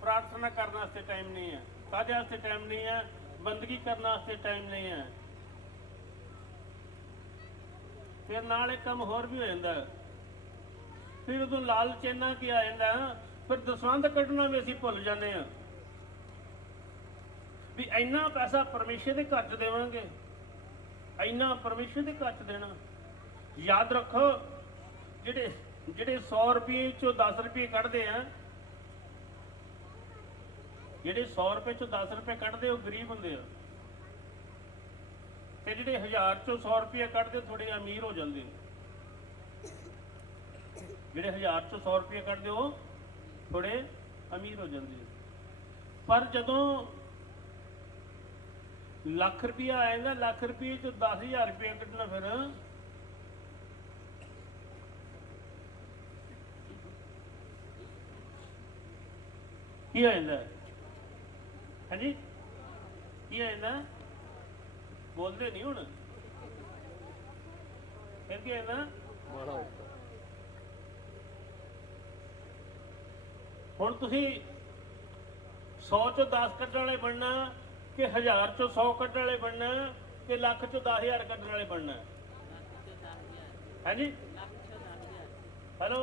ਪ੍ਰਾਰਥਨਾ ਕਰਨ ਵਾਸਤੇ ਟਾਈਮ ਨਹੀਂ ਹੈ। ਕਾਹਦੇ ਵਾਸਤੇ ਟਾਈਮ ਨਹੀਂ ਹੈ? ਬੰਦਗੀ ਕਰਨ ਵਾਸਤੇ ਟਾਈਮ ਨਹੀਂ ਹੈ। ਫਿਰ ਨਾਲ ਇੱਕ ਕੰਮ ਹੋਰ ਵੀ ਹੋ ਜਾਂਦਾ, ਫਿਰ ਉਦੋਂ ਲਾਲਚ ਇੰਨਾ ਕੀ ਆ ਜਾਂਦਾ, ਫਿਰ ਦਸਵੰਧ ਕੱਢਣਾ ਵੀ ਅਸੀਂ ਭੁੱਲ ਜਾਂਦੇ ਹਾਂ ਵੀ ਇੰਨਾ ਪੈਸਾ ਪਰਮੇਸ਼ਰ ਦੇ ਘਰ 'ਚ ਦੇਵਾਂਗੇ, ਇੰਨਾ ਪਰਮੇਸ਼ਰ ਦੇ ਘਰ 'ਚ ਦੇਣਾ। ਯਾਦ ਰੱਖੋ, ਜਿਹੜੇ 100 ਰੁਪਏ ਚੋਂ 10 ਰੁਪਏ ਕੱਢਦੇ ਆ, ਜਿਹੜੇ 100 ਰੁਪਏ ਚੋਂ 10 ਰੁਪਏ ਕੱਢਦੇ ਉਹ ਗਰੀਬ ਹੁੰਦੇ ਆ, ਤੇ ਜਿਹੜੇ 1000 ਚੋਂ 100 ਰੁਪਏ ਕੱਢਦੇ ਥੋੜੇ ਅਮੀਰ ਹੋ ਜਾਂਦੇ। ਜਿਹੜੇ 1000 ਚੋਂ 100 ਰੁਪਏ ਕੱਢਦੇ ਉਹ ਥੋੜੇ ਅਮੀਰ ਹੋ ਜਾਂਦੇ। ਪਰ ਜਦੋਂ ਲੱਖ ਰੁਪਇਆ ਆਏਗਾ, ਲੱਖ ਰੁਪਏ ਚੋਂ 10,000 ਰੁਪਏ ਕੱਢਣਾ, ਫਿਰ ਕੀ ਹੋ ਜਾਂਦਾ? ਹਾਂਜੀ, ਕੀ ਹੋ ਜਾਂਦਾ? ਬੋਲਦੇ ਨਹੀਂ ਹੁਣ। ਫਿਰ ਕੀ ਹੋ ਜਾਂਦਾ? ਹੁਣ ਤੁਸੀਂ 100 ਚੋਂ 10 ਕੱਢਣ ਵਾਲੇ ਬਣਨਾ ਕਿ 1000 ਚੋਂ 100 ਕੱਢਣ ਵਾਲੇ ਬਣਨਾ ਕਿ ਲੱਖ ਚੋਂ 10,000 ਕੱਢਣ ਵਾਲੇ ਬਣਨਾ? ਹਾਂਜੀ, ਹੈਲੋ,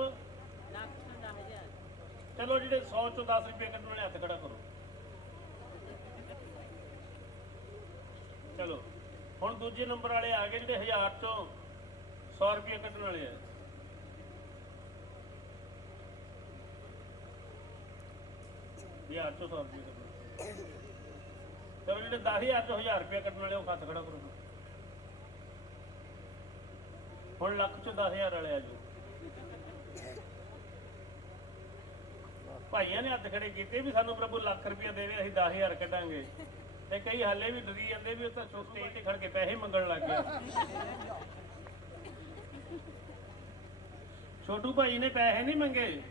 ਚਲੋ ਜਿਹੜੇ 100 ਚੋਂ 10 ਰੁਪਏ ਕੱਢਣ ਵਾਲੇ ਹੱਥ ਖੜਾ ਕਰੋ। ਚਲੋ ਹੁਣ ਦੂਜੇ ਨੰਬਰ ਵਾਲੇ ਆ ਗਏ, ਜਿਹੜੇ 1000 ਚੋਂ 100 ਰੁਪਏ ਕੱਢਣ ਵਾਲੇ ਆ। ਹਜ਼ਾਰ ਚੋਂ 100 ਰੁਪਏ ਕੱਢਣ। ਚਲੋ ਜਿਹੜੇ 10,000 ਚੋਂ 1000 ਰੁਪਏ ਕੱਢਣ ਵਾਲੇ ਉਹ ਹੱਥ ਖੜਾ ਕਰੋ। ਹੁਣ ਲੱਖ ਚੋਂ 10,000 ਵਾਲੇ ਆ ਜਾਓ। ਭਾਈਆਂ ਨੇ ਹੱਥ ਖੜੇ ਕੀਤੇ ਵੀ ਸਾਨੂੰ ਪ੍ਰਭੂ ਲੱਖ ਰੁਪਇਆ ਦੇਵੇ, ਅਸੀਂ 10,000 ਕੱਢਾਂਗੇ। ਤੇ ਕਈ ਹਾਲੇ ਵੀ ਡਰੀ ਜਾਂਦੇ ਵੀ ਉਹ ਤਾਂ ਸਟੇਜ ਤੇ ਖੜ ਕੇ ਪੈਸੇ ਮੰਗਣ ਲੱਗ ਗਿਆ। ਛੋਟੂ ਭਾਈ ਨੇ ਪੈਸੇ ਨਹੀਂ ਮੰਗੇ,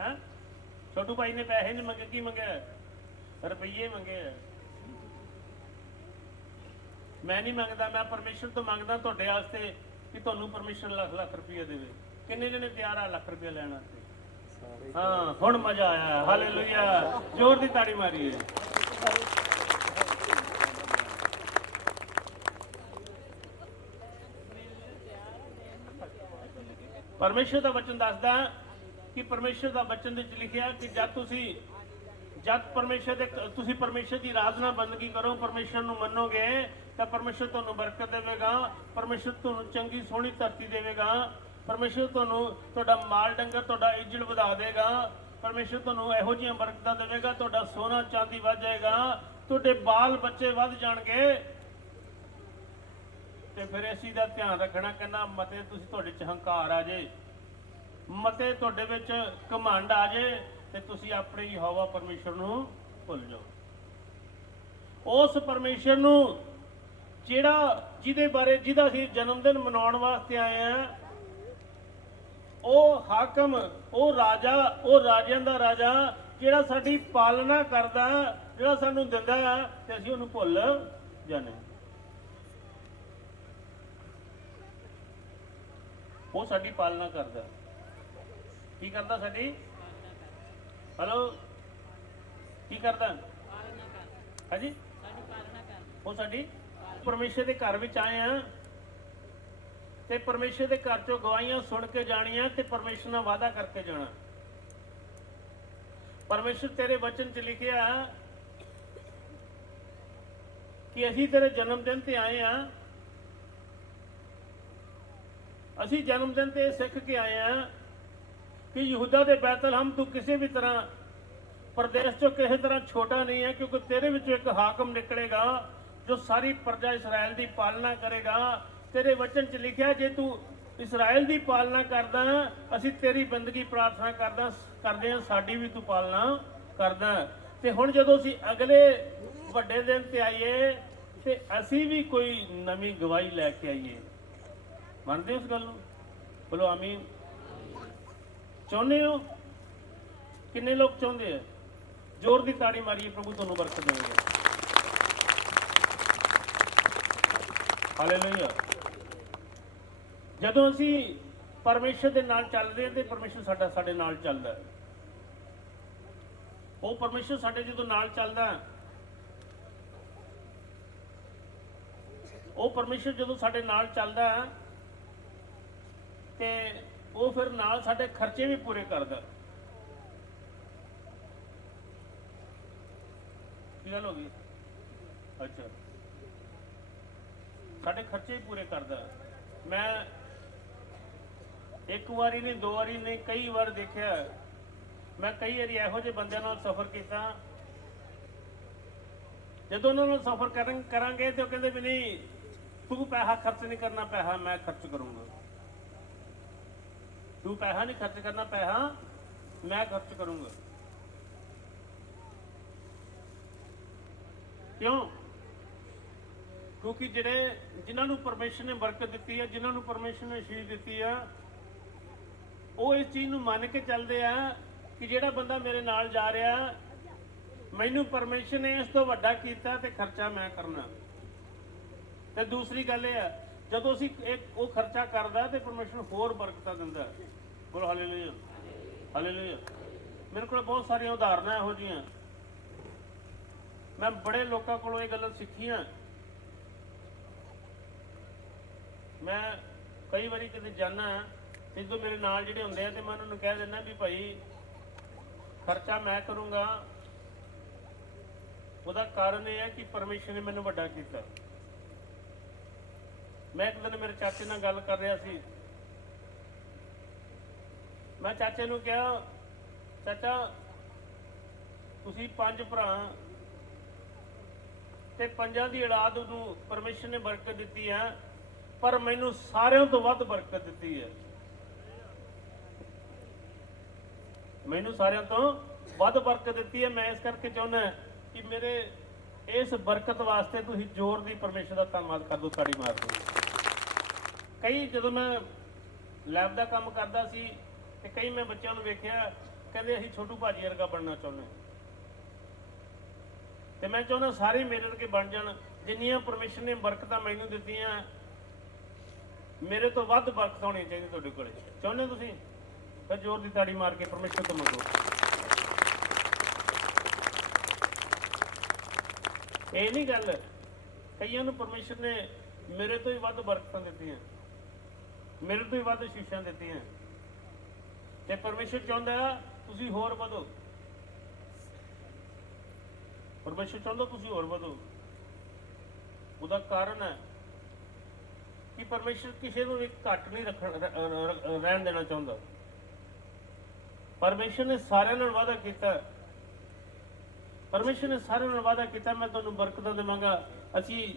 ਹਾਂ, ਛੋਟੂ ਭਾਈ ਨੇ ਪੈਸੇ ਨਹੀਂ ਮੰਗੇ। ਕੀ ਮੰਗਿਆ? ਰੁਪਈਏ ਮੰਗੇ ਆ। ਮੈਂ ਨਹੀਂ ਮੰਗਦਾ, ਮੈਂ ਪਰਮੇਸ਼ਰ ਤੋਂ ਮੰਗਦਾ ਤੁਹਾਡੇ ਵਾਸਤੇ ਕਿ ਤੁਹਾਨੂੰ ਪਰਮੇਸ਼ਰ ਲੱਖ ਲੱਖ ਰੁਪਈਆ ਦੇਵੇ। ਕਿੰਨੇ ਜਣੇ ਤਿਆਰ ਆ ਲੱਖ ਰੁਪਈਆ ਲੈਣ ਵਾਸਤੇ? ਹਾਂ, ਹੁਣ ਮਜ਼ਾ ਆਇਆ। ਹਾਲੇਲੂਇਆ, ਜ਼ੋਰ ਦੀ ਤਾੜੀ ਮਾਰੀਏ। ਪਰਮੇਸ਼ਰ ਦਾ ਵਚਨ ਦੱਸਦਾ ਕਿ ਪਰਮੇਸ਼ਰ ਦਾ ਵਚਨ ਵਿੱਚ ਲਿਖਿਆ ਕਿ ਜਦ ਪਰਮੇਸ਼ਰ ਦੇ ਤੁਸੀਂ ਪਰਮੇਸ਼ਰ ਦੀ ਆਰਾਧਨਾ ਬੰਦਗੀ ਕਰੋ, ਪਰਮੇਸ਼ਰ ਨੂੰ ਮੰਨੋਗੇ ਤਾਂ ਪਰਮੇਸ਼ਰ ਤੁਹਾਨੂੰ ਬਰਕਤ ਦੇਵੇਗਾ, ਪਰਮੇਸ਼ਰ ਤੁਹਾਨੂੰ ਚੰਗੀ ਸੋਹਣੀ ਧਰਤੀ ਦੇਵੇਗਾ। ਪਰਮੇਸ਼ਰ ਤੁਹਾਨੂੰ ਤੁਹਾਡਾ ਮਾਲ ਡੰਗਰ ਤੁਹਾਡਾ ਇੱਜ਼ਤ ਵਧਾ ਦੇਗਾ। ਪਰਮੇਸ਼ਰ ਤੁਹਾਨੂੰ ਇਹੋ ਜਿਹੀਆਂ ਬਰਕਤਾਂ ਦੇਵੇਗਾ, ਤੁਹਾਡਾ ਸੋਨਾ ਚਾਂਦੀ ਵੱਧ ਜਾਏਗਾ, ਤੁਹਾਡੇ ਬਾਲ ਬੱਚੇ ਵੱਧ ਜਾਣਗੇ। ਤੇ ਫਿਰ ਇਸ ਚੀਜ਼ ਦਾ ਧਿਆਨ ਰੱਖਣਾ, ਕਹਿੰਦਾ ਮਤੇ ਤੁਸੀਂ ਤੁਹਾਡੇ ਚ ਹੰਕਾਰ ਆ ਜੇ, ਮਤੇ ਤੁਹਾਡੇ ਵਿੱਚ ਘਮੰਡ ਆ ਜੇ, ਤੇ ਤੁਸੀਂ ਆਪਣੇ ਯਹੋਵਾ ਪਰਮੇਸ਼ਰ ਨੂੰ ਭੁੱਲ ਜਾਓ। ਉਸ ਪਰਮੇਸ਼ਰ ਨੂੰ ਜਿਹਦਾ ਅਸੀਂ ਜਨਮ ਦਿਨ ਮਨਾਉਣ ਵਾਸਤੇ ਆਏ ਆ, ਉਹ ਹਾਕਮ, ਉਹ ਰਾਜਾ, ਉਹ ਰਾਜਿਆਂ ਦਾ ਰਾਜਾ, ਜਿਹੜਾ ਸਾਡੀ ਪਾਲਣਾ ਕਰਦਾ, ਜਿਹੜਾ ਸਾਨੂੰ ਦਿੰਦਾ, ਤੇ ਅਸੀਂ ਉਹਨੂੰ ਭੁੱਲ ਜਾਂਦੇ। ਉਹ ਸਾਡੀ ਪਾਲਣਾ ਕਰਦਾ। ਕੀ ਕਰਦਾ ਸਾਡੀ? ਹੈਲੋ, ਕੀ ਕਰਦਾ? ਹਾਂਜੀ, ਉਹ ਸਾਡੀ ਪਰਮੇਸ਼ਰ ਦੇ ਘਰ ਵਿੱਚ ਆਏ ਆ, ਤੇ ਪਰਮੇਸ਼ਰ ਦੇ ਘਰ ਚੋਂ ਗਵਾਹੀਆਂ ਸੁਣ ਕੇ ਜਾਣੀਆਂ, ਤੇ ਪਰਮੇਸ਼ਰ ਨਾਲ ਵਾਅਦਾ ਕਰਕੇ ਜਾਣਾ। ਪਰਮੇਸ਼ਰ ਤੇਰੇ ਵਚਨ 'ਚ ਲਿਖਿਆ ਕਿ ਅਸੀਂ ਤੇਰੇ ਜਨਮ ਦਿਨ ਤੇ ਆਏ ਆ, ਅਸੀਂ ਜਨਮ ਦਿਨ ਤੇ ਸਿੱਖ ਕੇ ਆਏ ਆ ਕਿ ਯਹੂਦਾ ਦੇ ਬੈਤਲਹਮ ਤੂੰ ਕਿਸੇ ਵੀ ਤਰ੍ਹਾਂ ਪ੍ਰਦੇਸ਼ ਚੋਂ ਕਿਸੇ ਤਰ੍ਹਾਂ ਛੋਟਾ ਨਹੀਂ ਹੈ, ਕਿਉਂਕਿ ਤੇਰੇ ਵਿੱਚੋਂ ਇੱਕ ਹਾਕਮ ਨਿਕਲੇਗਾ ਜੋ ਸਾਰੀ ਪ੍ਰਜਾ ਇਸਰਾਇਲ ਦੀ ਪਾਲਣਾ ਕਰੇਗਾ। ਤੇਰੇ ਵਚਨ 'ਚ ਲਿਖਿਆ ਜੇ ਤੂੰ ਇਸਰਾਇਲ ਦੀ ਪਾਲਣਾ ਕਰਦਾ, ਅਸੀਂ ਤੇਰੀ ਬੰਦਗੀ ਪ੍ਰਾਰਥਨਾ ਕਰਦੇ ਹਾਂ, ਸਾਡੀ ਵੀ ਤੂੰ ਪਾਲਣਾ ਕਰਦਾ। ਤੇ ਹੁਣ ਜਦੋਂ ਅਸੀਂ ਅਗਲੇ ਵੱਡੇ ਦਿਨ ਤੇ ਆਈਏ, ਤੇ ਅਸੀਂ ਵੀ ਕੋਈ ਨਵੀਂ ਗਵਾਹੀ ਲੈ ਕੇ ਆਈਏ। ਮੰਨਦੇ ਹੋ ਇਸ ਗੱਲ ਨੂੰ? ਬੋਲੋ ਆਮੀਨ। ਚਾਹੁੰਦੇ ਹੋ? ਕਿੰਨੇ ਲੋਕ ਚਾਹੁੰਦੇ ਆ? ਜ਼ੋਰ ਦੀ ਤਾੜੀ ਮਾਰੀਏ, ਪ੍ਰਭੂ ਤੁਹਾਨੂੰ ਬਰਕਤ ਦੇਵੇਗਾ। ਹਾਲੇਲੂਇਆ। ਜਦੋਂ ਅਸੀਂ ਪਰਮੇਸ਼ਰ ਦੇ ਨਾਲ ਚੱਲਦੇ ਹਾਂ ਤੇ ਪਰਮੇਸ਼ਰ ਸਾਡੇ ਨਾਲ ਚੱਲਦਾ ਹੈ। ਉਹ ਪਰਮੇਸ਼ਰ ਸਾਡੇ ਜਦੋਂ ਨਾਲ ਚੱਲਦਾ, ਉਹ ਪਰਮੇਸ਼ਰ ਜਦੋਂ ਸਾਡੇ ਨਾਲ ਚੱਲਦਾ ਤੇ ਉਹ ਫਿਰ ਨਾਲ ਸਾਡੇ ਖਰਚੇ ਵੀ ਪੂਰੇ ਕਰਦਾ। ਕੀ ਗੱਲ ਹੋ ਗਈ? ਅੱਛਾ, ਸਾਡੇ ਖਰਚੇ ਵੀ ਪੂਰੇ ਕਰਦਾ। ਮੈਂ ਇੱਕ ਵਾਰੀ ਨਹੀਂ, ਦੋ ਵਾਰੀ ਨਹੀਂ, ਕਈ ਵਾਰ ਦੇਖਿਆ। ਮੈਂ ਕਈ ਵਾਰੀ ਇਹੋ ਜਿਹੇ ਬੰਦਿਆਂ ਨਾਲ ਸਫ਼ਰ ਕੀਤਾ, ਜਦੋਂ ਉਹਨਾਂ ਨਾਲ ਸਫ਼ਰ ਕਰਾਂਗੇ ਤੇ ਉਹ ਕਹਿੰਦੇ ਵੀ ਨਹੀਂ ਤੂੰ ਪੈਸਾ ਖਰਚ ਨਹੀਂ ਕਰਨਾ, ਪੈਸਾ ਮੈਂ ਖਰਚ ਕਰੂੰਗਾ। ਤੂੰ ਪੈਸਾ ਨਹੀਂ ਖਰਚ ਕਰਨਾ, ਪੈਸਾ ਮੈਂ ਖਰਚ ਕਰੂੰਗਾ। ਕਿਉਂ? ਕਿਉਂਕਿ ਜਿਨ੍ਹਾਂ ਨੂੰ ਪਰਮੇਸ਼ਰ ਨੇ ਬਰਕਤ ਦਿੱਤੀ ਹੈ, ਜਿਨ੍ਹਾਂ ਨੂੰ ਪਰਮੇਸ਼ਰ ਨੇ ਆਸ਼ੀਸ਼ ਦਿੱਤੀ ਆ, ਉਹ ਇਸ ਚੀਜ਼ ਨੂੰ ਮੰਨ ਕੇ ਚੱਲਦੇ ਆ ਕਿ ਜਿਹੜਾ ਬੰਦਾ ਮੇਰੇ ਨਾਲ ਜਾ ਰਿਹਾ, ਮੈਨੂੰ ਪਰਮੇਸ਼ਰ ਨੇ ਇਸ ਤੋਂ ਵੱਡਾ ਕੀਤਾ ਤੇ ਖਰਚਾ ਮੈਂ ਕਰਨਾ। ਤੇ ਦੂਸਰੀ ਗੱਲ ਇਹ ਆ, ਜਦੋਂ ਅਸੀਂ ਉਹ ਖਰਚਾ ਕਰਦਾ ਤੇ ਪਰਮੇਸ਼ਰ ਹੋਰ ਬਰਕਤਾਂ ਦਿੰਦਾ। ਬੋਲੋ ਹਾਲੇਲੂਇਆ, ਹਾਲੇਲੂਇਆ। ਮੇਰੇ ਕੋਲ ਬਹੁਤ ਸਾਰੀਆਂ ਉਦਾਹਰਨਾਂ ਇਹੋ ਜਿਹੀਆਂ, ਮੈਂ ਬੜੇ ਲੋਕਾਂ ਕੋਲੋਂ ਇਹ ਗੱਲਾਂ ਸਿੱਖੀਆਂ। ਮੈਂ ਕਈ ਵਾਰੀ ਕਿਤੇ ਜਾਣਾ, ਜਦੋਂ ਮੇਰੇ ਨਾਲ ਜਿਹੜੇ ਹੁੰਦੇ ਆ ਤੇ ਮੈਂ ਉਹਨਾਂ ਨੂੰ ਕਹਿ ਦਿੰਦਾ ਵੀ ਭਾਈ ਖਰਚਾ ਮੈਂ ਕਰੂੰਗਾ। ਉਹਦਾ ਕਾਰਨ ਇਹ ਹੈ ਕਿ ਪਰਮੇਸ਼ਰ ਨੇ ਮੈਨੂੰ ਵੱਡਾ ਕੀਤਾ। ਮੈਂ ਇੱਕ ਦਿਨ ਮੇਰੇ ਚਾਚੇ ਨਾਲ ਗੱਲ ਕਰ ਰਿਹਾ ਸੀ। ਮੈਂ ਚਾਚੇ ਨੂੰ ਕਿਹਾ, ਚਾਚਾ ਤੁਸੀਂ 5 ਭਰਾ ਤੇ 5 ਦੀ ਔਲਾਦ ਨੂੰ ਪਰਮੇਸ਼ਰ ਨੇ ਬਰਕਤ ਦਿੱਤੀ ਹੈ, ਪਰ ਮੈਨੂੰ ਸਾਰਿਆਂ ਤੋਂ ਵੱਧ ਬਰਕਤ ਦਿੱਤੀ ਹੈ। ਮੈਨੂੰ ਸਾਰਿਆਂ ਤੋਂ ਵੱਧ ਬਰਕਤ ਦਿੱਤੀ ਹੈ। ਮੈਂ ਇਸ ਕਰਕੇ ਚਾਹੁੰਦਾ ਕਿ ਮੇਰੇ ਇਸ ਬਰਕਤ ਵਾਸਤੇ ਤੁਸੀਂ ਜ਼ੋਰ ਦੀ ਪਰਮੇਸ਼ਰ ਦਾ ਧੰਨਵਾਦ ਕਰ ਦਿਓ, ਤਾੜੀ ਮਾਰ ਦਿਓ। ਕਈ ਜਦੋਂ ਮੈਂ ਲੈਬ ਦਾ ਕੰਮ ਕਰਦਾ ਸੀ ਤੇ ਕਈ ਮੈਂ ਬੱਚਿਆਂ ਨੂੰ ਵੇਖਿਆ, ਕਹਿੰਦੇ ਅਸੀਂ ਛੋਟੂ ਭਾਜੀ ਵਰਗਾ ਬਣਨਾ ਚਾਹੁੰਦੇ, ਤੇ ਮੈਂ ਚਾਹੁੰਦਾ ਸਾਰੇ ਮੇਰੇ ਵਰਗੇ ਬਣ ਜਾਣ। ਜਿੰਨੀਆਂ ਪਰਮੇਸ਼ਰ ਨੇ ਬਰਕਤਾਂ ਮੈਨੂੰ ਦਿੱਤੀਆਂ, ਮੇਰੇ ਤੋਂ ਵੱਧ ਬਰਕਤ ਹੋਣੀ ਚਾਹੀਦੀ ਤੁਹਾਡੇ ਕੋਲੇ। ਚਾਹੁੰਦੇ ਤੁਸੀਂ? ਫਿਰ ਜ਼ੋਰ ਦੀ ਤਾੜੀ ਮਾਰ ਕੇ ਪਰਮੇਸ਼ਰ ਤੋਂ ਮੰਗੋ। ਇਹ ਨਹੀਂ ਗੱਲ, ਕਈਆਂ ਨੂੰ ਪਰਮੇਸ਼ਰ ਨੇ ਮੇਰੇ ਤੋਂ ਹੀ ਵੱਧ ਬਰਕਤਾਂ ਦਿੱਤੀਆਂ, ਮੇਰੇ ਤੋਂ ਹੀ ਵੱਧ ਸ਼ੀਸ਼ਾਂ ਦਿੱਤੀਆਂ, ਤੇ ਪਰਮੇਸ਼ਰ ਚਾਹੁੰਦਾ ਤੁਸੀਂ ਹੋਰ ਵਧੋ। ਪਰਮੇਸ਼ਰ ਚਾਹੁੰਦਾ ਤੁਸੀਂ ਹੋਰ ਵਧੋ। ਉਹਦਾ ਕਾਰਨ ਹੈ ਕਿ ਪਰਮੇਸ਼ਰ ਕਿਸੇ ਨੂੰ ਵੀ ਘੱਟ ਨਹੀਂ ਰਹਿਣ ਦੇਣਾ ਚਾਹੁੰਦਾ। ਪਰਮੇਸ਼ਰ ਨੇ ਸਾਰਿਆਂ ਨਾਲ ਵਾਅਦਾ ਕੀਤਾ, ਪਰਮੇਸ਼ਰ ਨੇ ਸਾਰਿਆਂ ਨਾਲ ਵਾਅਦਾ ਕੀਤਾ ਮੈਂ ਤੁਹਾਨੂੰ ਬਰਕਤਾਂ ਦੇਵਾਂਗਾ। ਅਸੀਂ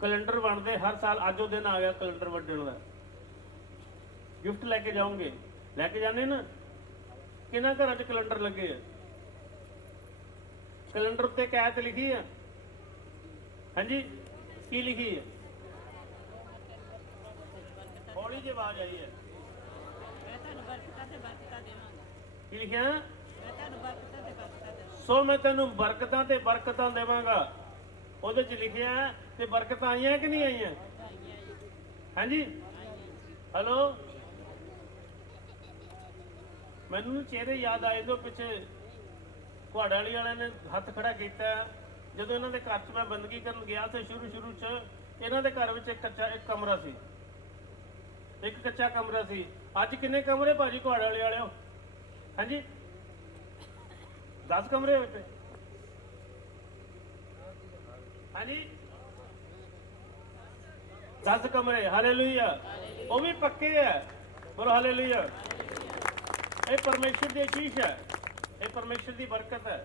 ਕੈਲੰਡਰ ਬਣਦੇ ਹਰ ਸਾਲ, ਅੱਜ ਉਹ ਦਿਨ ਆ ਗਿਆ ਕੈਲੰਡਰ ਵੱਢਣ ਦਾ, ਗਿਫਟ ਲੈ ਕੇ ਜਾਓਗੇ, ਲੈ ਕੇ ਜਾਣੇ ਨਾ। ਕਿਹਨਾਂ ਘਰਾਂ 'ਚ ਕੈਲੰਡਰ ਲੱਗੇ ਆ? ਕੈਲੰਡਰ ਉੱਤੇ ਇੱਕ ਐਤ ਲਿਖੀ ਆ, ਹਾਂਜੀ ਕੀ ਲਿਖੀ ਹੈ? ਹੌਲੀ ਜਿਹੀ ਆਵਾਜ਼ ਆਈ ਹੈ। ਕੀ ਲਿਖਿਆ? ਸੋ ਮੈਂ ਤੈਨੂੰ ਬਰਕਤਾਂ ਤੇ ਬਰਕਤਾਂ ਦੇਵਾਂਗਾ। ਉਹਦੇ 'ਚ ਲਿਖਿਆ ਤੇ ਬਰਕਤਾਂ ਆਈਆਂ ਕਿ ਨਹੀਂ ਆਈਆਂ? ਹਾਂਜੀ ਹੈਲੋ, ਮੈਨੂੰ ਚਿਹਰੇ ਯਾਦ ਆਏ ਜੋ ਪਿੱਛੇ ਘੁਆੜਾ ਵਾਲਿਆਂ ਨੇ ਹੱਥ ਖੜਾ ਕੀਤਾ ਜਦੋਂ ਇਹਨਾਂ ਦੇ ਘਰ 'ਚ ਮੈਂ ਬੰਦਗੀ ਕਰਨ ਗਿਆ ਸੀ। ਸ਼ੁਰੂ 'ਚ ਇਹਨਾਂ ਦੇ ਘਰ ਵਿੱਚ ਇੱਕ ਕਮਰਾ ਸੀ, ਇੱਕ ਕੱਚਾ ਕਮਰਾ ਸੀ। ਅੱਜ ਕਿੰਨੇ ਕਮਰੇ ਭਾਜੀ ਘੁਆੜੇ ਵਾਲਿਓ? ਹਾਂਜੀ 10 ਕਮਰੇ ਹੋਏ ਪਏ। ਹਾਂਜੀ 10 ਕਮਰੇ, ਹਾਲੇਲੂਇਆ। ਉਹ ਵੀ ਪੱਕੇ ਹੈ, ਬੋਲੋ ਹਾਲੇਲੂਇਆ। ਇਹ ਪਰਮੇਸ਼ਰ ਦੀ ਅਸ਼ੀਸ਼ ਹੈ, ਇਹ ਪਰਮੇਸ਼ਰ ਦੀ ਬਰਕਤ ਹੈ।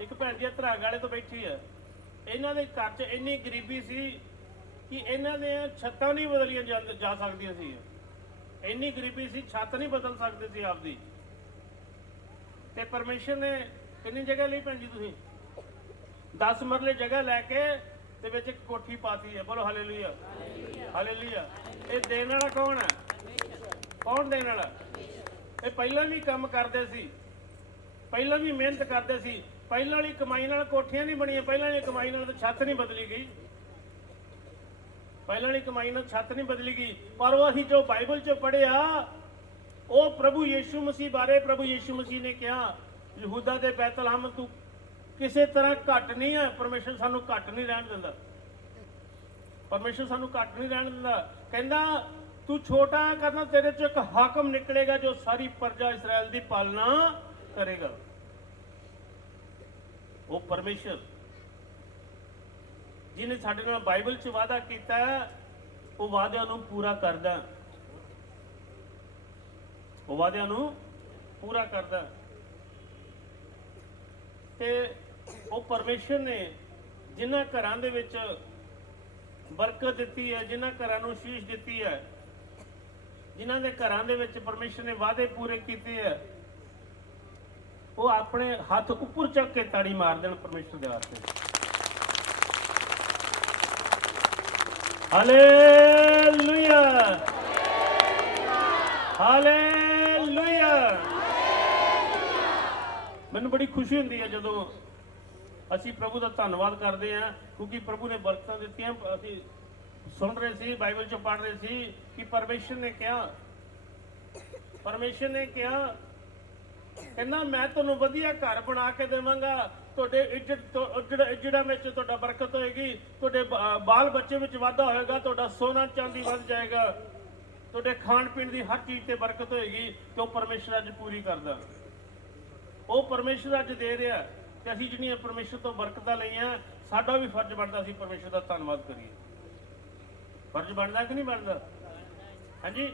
ਇੱਕ ਭੈਣ ਜੀ ਧਰਾਗ ਵਾਲੇ ਤੋਂ ਬੈਠੀ ਹੈ, ਇਹਨਾਂ ਦੇ ਘਰ 'ਚ ਇੰਨੀ ਗਰੀਬੀ ਸੀ ਕਿ ਇਹਨਾਂ ਦੇ ਛੱਤਾਂ ਨਹੀਂ ਬਦਲੀਆਂ ਜਾ ਸਕਦੀਆਂ ਸੀ। ਇੰਨੀ ਗਰੀਬੀ ਸੀ, ਛੱਤ ਨਹੀਂ ਬਦਲ ਸਕਦੇ ਸੀ ਆਪਦੀ। ਤੇ ਪਰਮੇਸ਼ਰ ਨੇ ਕਿੰਨੀ ਜਗ੍ਹਾ ਲਈ ਭੈਣ ਜੀ ਤੁਸੀਂ? 10 ਮਰਲੇ ਜਗ੍ਹਾ ਲੈ ਕੇ ਤੇ ਵਿੱਚ ਇੱਕ ਕੋਠੀ ਪਾਤੀ ਹੈ। ਬੋਲੋ ਹਾਲੇਲੂਇਆ, ਹਾਲੇਲੂਇਆ। ਇਹ ਦੇਣ ਵਾਲਾ ਕੌਣ ਹੈ? ਕੌਣ ਦੇਣ ਵਾਲਾ? ਇਹ ਪਹਿਲਾਂ ਵੀ ਕੰਮ ਕਰਦੇ ਸੀ, ਪਹਿਲਾਂ ਵੀ ਮਿਹਨਤ ਕਰਦੇ ਸੀ। ਪਹਿਲਾਂ ਵਾਲੀ ਕਮਾਈ ਨਾਲ ਕੋਠੀਆਂ ਨਹੀਂ ਬਣੀਆਂ, ਪਹਿਲਾਂ ਵਾਲੀ ਕਮਾਈ ਨਾਲ ਤਾਂ ਛੱਤ ਨਹੀਂ ਬਦਲੀ ਗਈ, ਪਹਿਲਾਂ ਵਾਲੀ ਕਮਾਈ ਨਾਲ ਛੱਤ ਨਹੀਂ ਬਦਲੀ ਗਈ। ਪਰ ਉਹ ਅਸੀਂ ਜੋ ਬਾਈਬਲ 'ਚ ਪੜ੍ਹਿਆ, ਉਹ ਪ੍ਰਭੂ ਯੀਸ਼ੂ ਮਸੀਹ ਬਾਰੇ ਪ੍ਰਭੂ ਯੀਸ਼ੂ ਮਸੀਹ ਨੇ ਕਿਹਾ, ਯਹੂਦਾ ਦੇ ਬੈਤਲਹਮ ਤੂੰ ਕਿਸੇ ਤਰ੍ਹਾਂ ਘੱਟ ਨਹੀਂ ਹੈ। ਪਰਮੇਸ਼ਰ ਸਾਨੂੰ ਘੱਟ ਨਹੀਂ ਰਹਿਣ ਦਿੰਦਾ, ਪਰਮੇਸ਼ਰ ਸਾਨੂੰ ਘੱਟ ਨਹੀਂ ਰਹਿਣ ਦਿੰਦਾ। ਕਹਿੰਦਾ ਤੂੰ ਛੋਟਾ ਕਰਨਾ, ਤੇਰੇ 'ਚੋਂ ਇੱਕ ਹਾਕਮ ਨਿਕਲੇਗਾ ਜੋ ਸਾਰੀ ਪ੍ਰਜਾ ਇਸਰਾਇਲ ਦੀ ਪਾਲਣਾ ਕਰੇਗਾ। ਉਹ ਪਰਮੇਸ਼ਰ ਜਿਹਨੇ ਸਾਡੇ ਨਾਲ ਬਾਈਬਲ 'ਚ ਵਾਅਦਾ ਕੀਤਾ, ਉਹ ਵਾਅਦਿਆਂ ਨੂੰ ਪੂਰਾ ਕਰਦਾ, ਉਹ ਵਾਅਦਿਆਂ ਨੂੰ ਪੂਰਾ ਕਰਦਾ। ਤੇ ਉਹ ਪਰਮੇਸ਼ਰ ਨੇ ਜਿਨ੍ਹਾਂ ਘਰਾਂ ਦੇ ਵਿੱਚ ਬਰਕਤ ਦਿੱਤੀ ਹੈ, ਜਿਨ੍ਹਾਂ ਘਰਾਂ ਨੂੰ ਅਸੀਸ ਦਿੱਤੀ ਹੈ, ਜਿਨ੍ਹਾਂ ਦੇ ਘਰਾਂ ਦੇ ਵਿੱਚ ਪਰਮੇਸ਼ਰ ਨੇ ਵਾਅਦੇ ਪੂਰੇ ਕੀਤੇ ਹੈ, ਉਹ ਆਪਣੇ ਹੱਥ ਉੱਪਰ ਚੱਕ ਕੇ ਤਾੜੀ ਮਾਰ ਦੇਣ ਪਰਮੇਸ਼ਰ ਦੇ ਵਾਸਤੇ। Hallelujah, hallelujah. ਮੈਨੂੰ ਬੜੀ ਖੁਸ਼ੀ ਹੁੰਦੀ ਹੈ ਜਦੋਂ ਅਸੀਂ ਪ੍ਰਭੂ ਦਾ ਧੰਨਵਾਦ ਕਰਦੇ ਹਾਂ, ਕਿਉਂਕਿ ਪ੍ਰਭੂ ਨੇ ਬਰਕਤਾਂ ਦਿੱਤੀਆਂ। ਅਸੀਂ ਸੁਣ ਰਹੇ ਸੀ, ਬਾਈਬਲ 'ਚ ਪੜ੍ਹ ਰਹੇ ਸੀ ਕਿ ਪਰਮੇਸ਼ਰ ਨੇ ਕਿਹਾ, ਪਰਮੇਸ਼ਰ ਨੇ ਕਿਹਾ, ਕਹਿੰਦਾ ਮੈਂ ਤੁਹਾਨੂੰ ਵਧੀਆ ਘਰ ਬਣਾ ਕੇ ਦੇਵਾਂਗਾ, ਤੁਹਾਡੇ ਇੱਜੜਾਂ ਵਿੱਚ ਤੁਹਾਡਾ ਬਰਕਤ ਹੋਏਗੀ, ਤੁਹਾਡੇ ਬਾਲ ਬੱਚੇ ਵਿੱਚ ਵਾਧਾ ਹੋਏਗਾ, ਤੁਹਾਡਾ ਸੋਨਾ ਚਾਂਦੀ ਵੱਧ ਜਾਏਗਾ, ਤੁਹਾਡੇ ਖਾਣ ਪੀਣ ਦੀ ਹਰ ਚੀਜ਼ ਤੇ ਬਰਕਤ ਹੋਏਗੀ। ਤੇ ਉਹ ਪਰਮੇਸ਼ਰ ਅੱਜ ਪੂਰੀ ਕਰਦਾ, ਉਹ ਪਰਮੇਸ਼ਰ ਅੱਜ ਦੇ ਰਿਹਾ। ਤੇ ਅਸੀਂ ਜਿਹੜੀਆਂ ਪਰਮੇਸ਼ਰ ਤੋਂ ਬਰਕਤਾਂ ਲਈਆਂ, ਸਾਡਾ ਵੀ ਫਰਜ਼ ਬਣਦਾ ਸੀ ਪਰਮੇਸ਼ਰ ਦਾ ਧੰਨਵਾਦ ਕਰੀਏ। ਫਰਜ਼ ਬਣਦਾ ਕਿ ਨਹੀਂ ਬਣਦਾ? ਹਾਂਜੀ,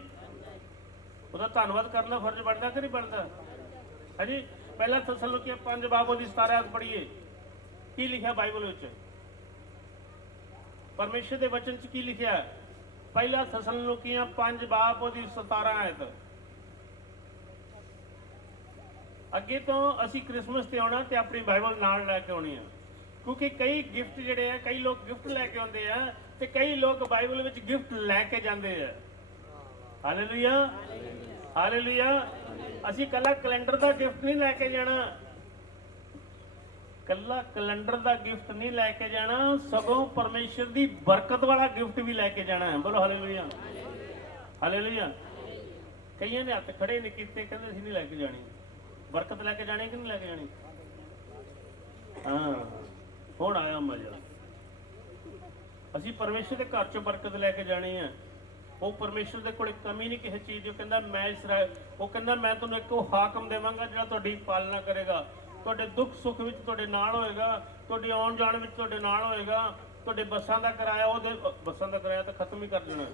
ਉਹਦਾ ਧੰਨਵਾਦ ਕਰਨਾ ਫਰਜ਼ ਬਣਦਾ ਕਿ ਨਹੀਂ ਬਣਦਾ? ਹਾਂਜੀ, ਪਹਿਲਾ ਥੈਸਲੁਨੀਕੀਆਂ 5 ਬਾਬ ਦੀ 17 ਆਇਤ ਪੜ੍ਹੀਏ, ਕੀ ਲਿਖਿਆ ਬਾਈਬਲ ਵਿੱਚ? ਪਰਮੇਸ਼ਰ ਦੇ ਵਚਨ 'ਚ ਕੀ ਲਿਖਿਆ? ਪਹਿਲਾ ਥੈਸਲੁਨੀਕੀਆਂ 5 ਬਾਬ ਦੀ 17 ਆਇਤ। ਅੱਗੇ ਤੋਂ ਅਸੀਂ ਕ੍ਰਿਸਮਸ ਤੇ ਆਉਣਾ ਤੇ ਆਪਣੀ ਬਾਈਬਲ ਨਾਲ ਲੈ ਕੇ ਆਉਣੀ ਆ, ਕਿਉਂਕਿ ਕਈ ਗਿਫਟ ਜਿਹੜੇ ਆ, ਕਈ ਲੋਕ ਗਿਫਟ ਲੈ ਕੇ ਆਉਂਦੇ ਆ ਤੇ ਕਈ ਲੋਕ ਬਾਈਬਲ ਵਿੱਚ ਗਿਫਟ ਲੈ ਕੇ ਜਾਂਦੇ ਆ। Hallelujah, hallelujah. ਅਸੀਂ ਕੱਲਾ ਕੈਲੰਡਰ ਦਾ ਗਿਫਟ ਨਹੀਂ ਲੈ ਕੇ ਜਾਣਾ, ਕੱਲਾ ਕੈਲੰਡਰ ਦਾ ਗਿਫਟ ਨਹੀਂ ਲੈ ਕੇ ਜਾਣਾ, ਸਗੋਂ ਪਰਮੇਸ਼ਰ ਦੀ ਬਰਕਤ ਵਾਲਾ ਗਿਫਟ ਵੀ ਲੈ ਕੇ ਜਾਣਾ ਹੈ। ਬੋਲੋ ਹਾਲੇਲੂਇਆ, ਹਾਲੇਲੂਇਆ। ਕਈਆਂ ਨੇ ਹੱਥ ਖੜੇ ਨਹੀਂ ਕੀਤੇ, ਕਹਿੰਦੇ ਅਸੀਂ ਨਹੀਂ ਲੈ ਕੇ ਜਾਣੀ। ਬਰਕਤ ਲੈ ਕੇ ਜਾਣੀ ਕਿ ਨਹੀਂ ਲੈ ਕੇ ਜਾਣੀ? ਹਾਂ, ਹੁਣ ਆਇਆ ਮਜ਼ਾ। ਅਸੀਂ ਪਰਮੇਸ਼ਰ ਦੇ ਘਰ 'ਚ ਬਰਕਤ ਲੈ ਕੇ ਜਾਣੀ ਹੈ। ਉਹ ਪਰਮੇਸ਼ਰ ਦੇ ਕੋਲ ਕਮੀ ਨਹੀਂ ਕਿਸੇ ਚੀਜ਼ ਦੀ। ਉਹ ਕਹਿੰਦਾ ਮੈਂ ਇਸਰਾਇਲ, ਉਹ ਕਹਿੰਦਾ ਮੈਂ ਤੁਹਾਨੂੰ ਇੱਕ ਉਹ ਹਾਕਮ ਦੇਵਾਂਗਾ ਜਿਹੜਾ ਤੁਹਾਡੀ ਪਾਲਣਾ ਕਰੇਗਾ, ਤੁਹਾਡੇ ਦੁੱਖ ਸੁੱਖ ਵਿੱਚ ਤੁਹਾਡੇ ਨਾਲ ਹੋਏਗਾ, ਤੁਹਾਡੇ ਆਉਣ ਜਾਣ ਵਿੱਚ ਤੁਹਾਡੇ ਨਾਲ ਹੋਏਗਾ, ਤੁਹਾਡੇ ਬੱਸਾਂ ਦਾ ਕਿਰਾਇਆ, ਉਹਦੇ ਬੱਸਾਂ ਦਾ ਕਿਰਾਇਆ ਤਾਂ ਖਤਮ ਹੀ ਕਰ ਦੇਣਾ।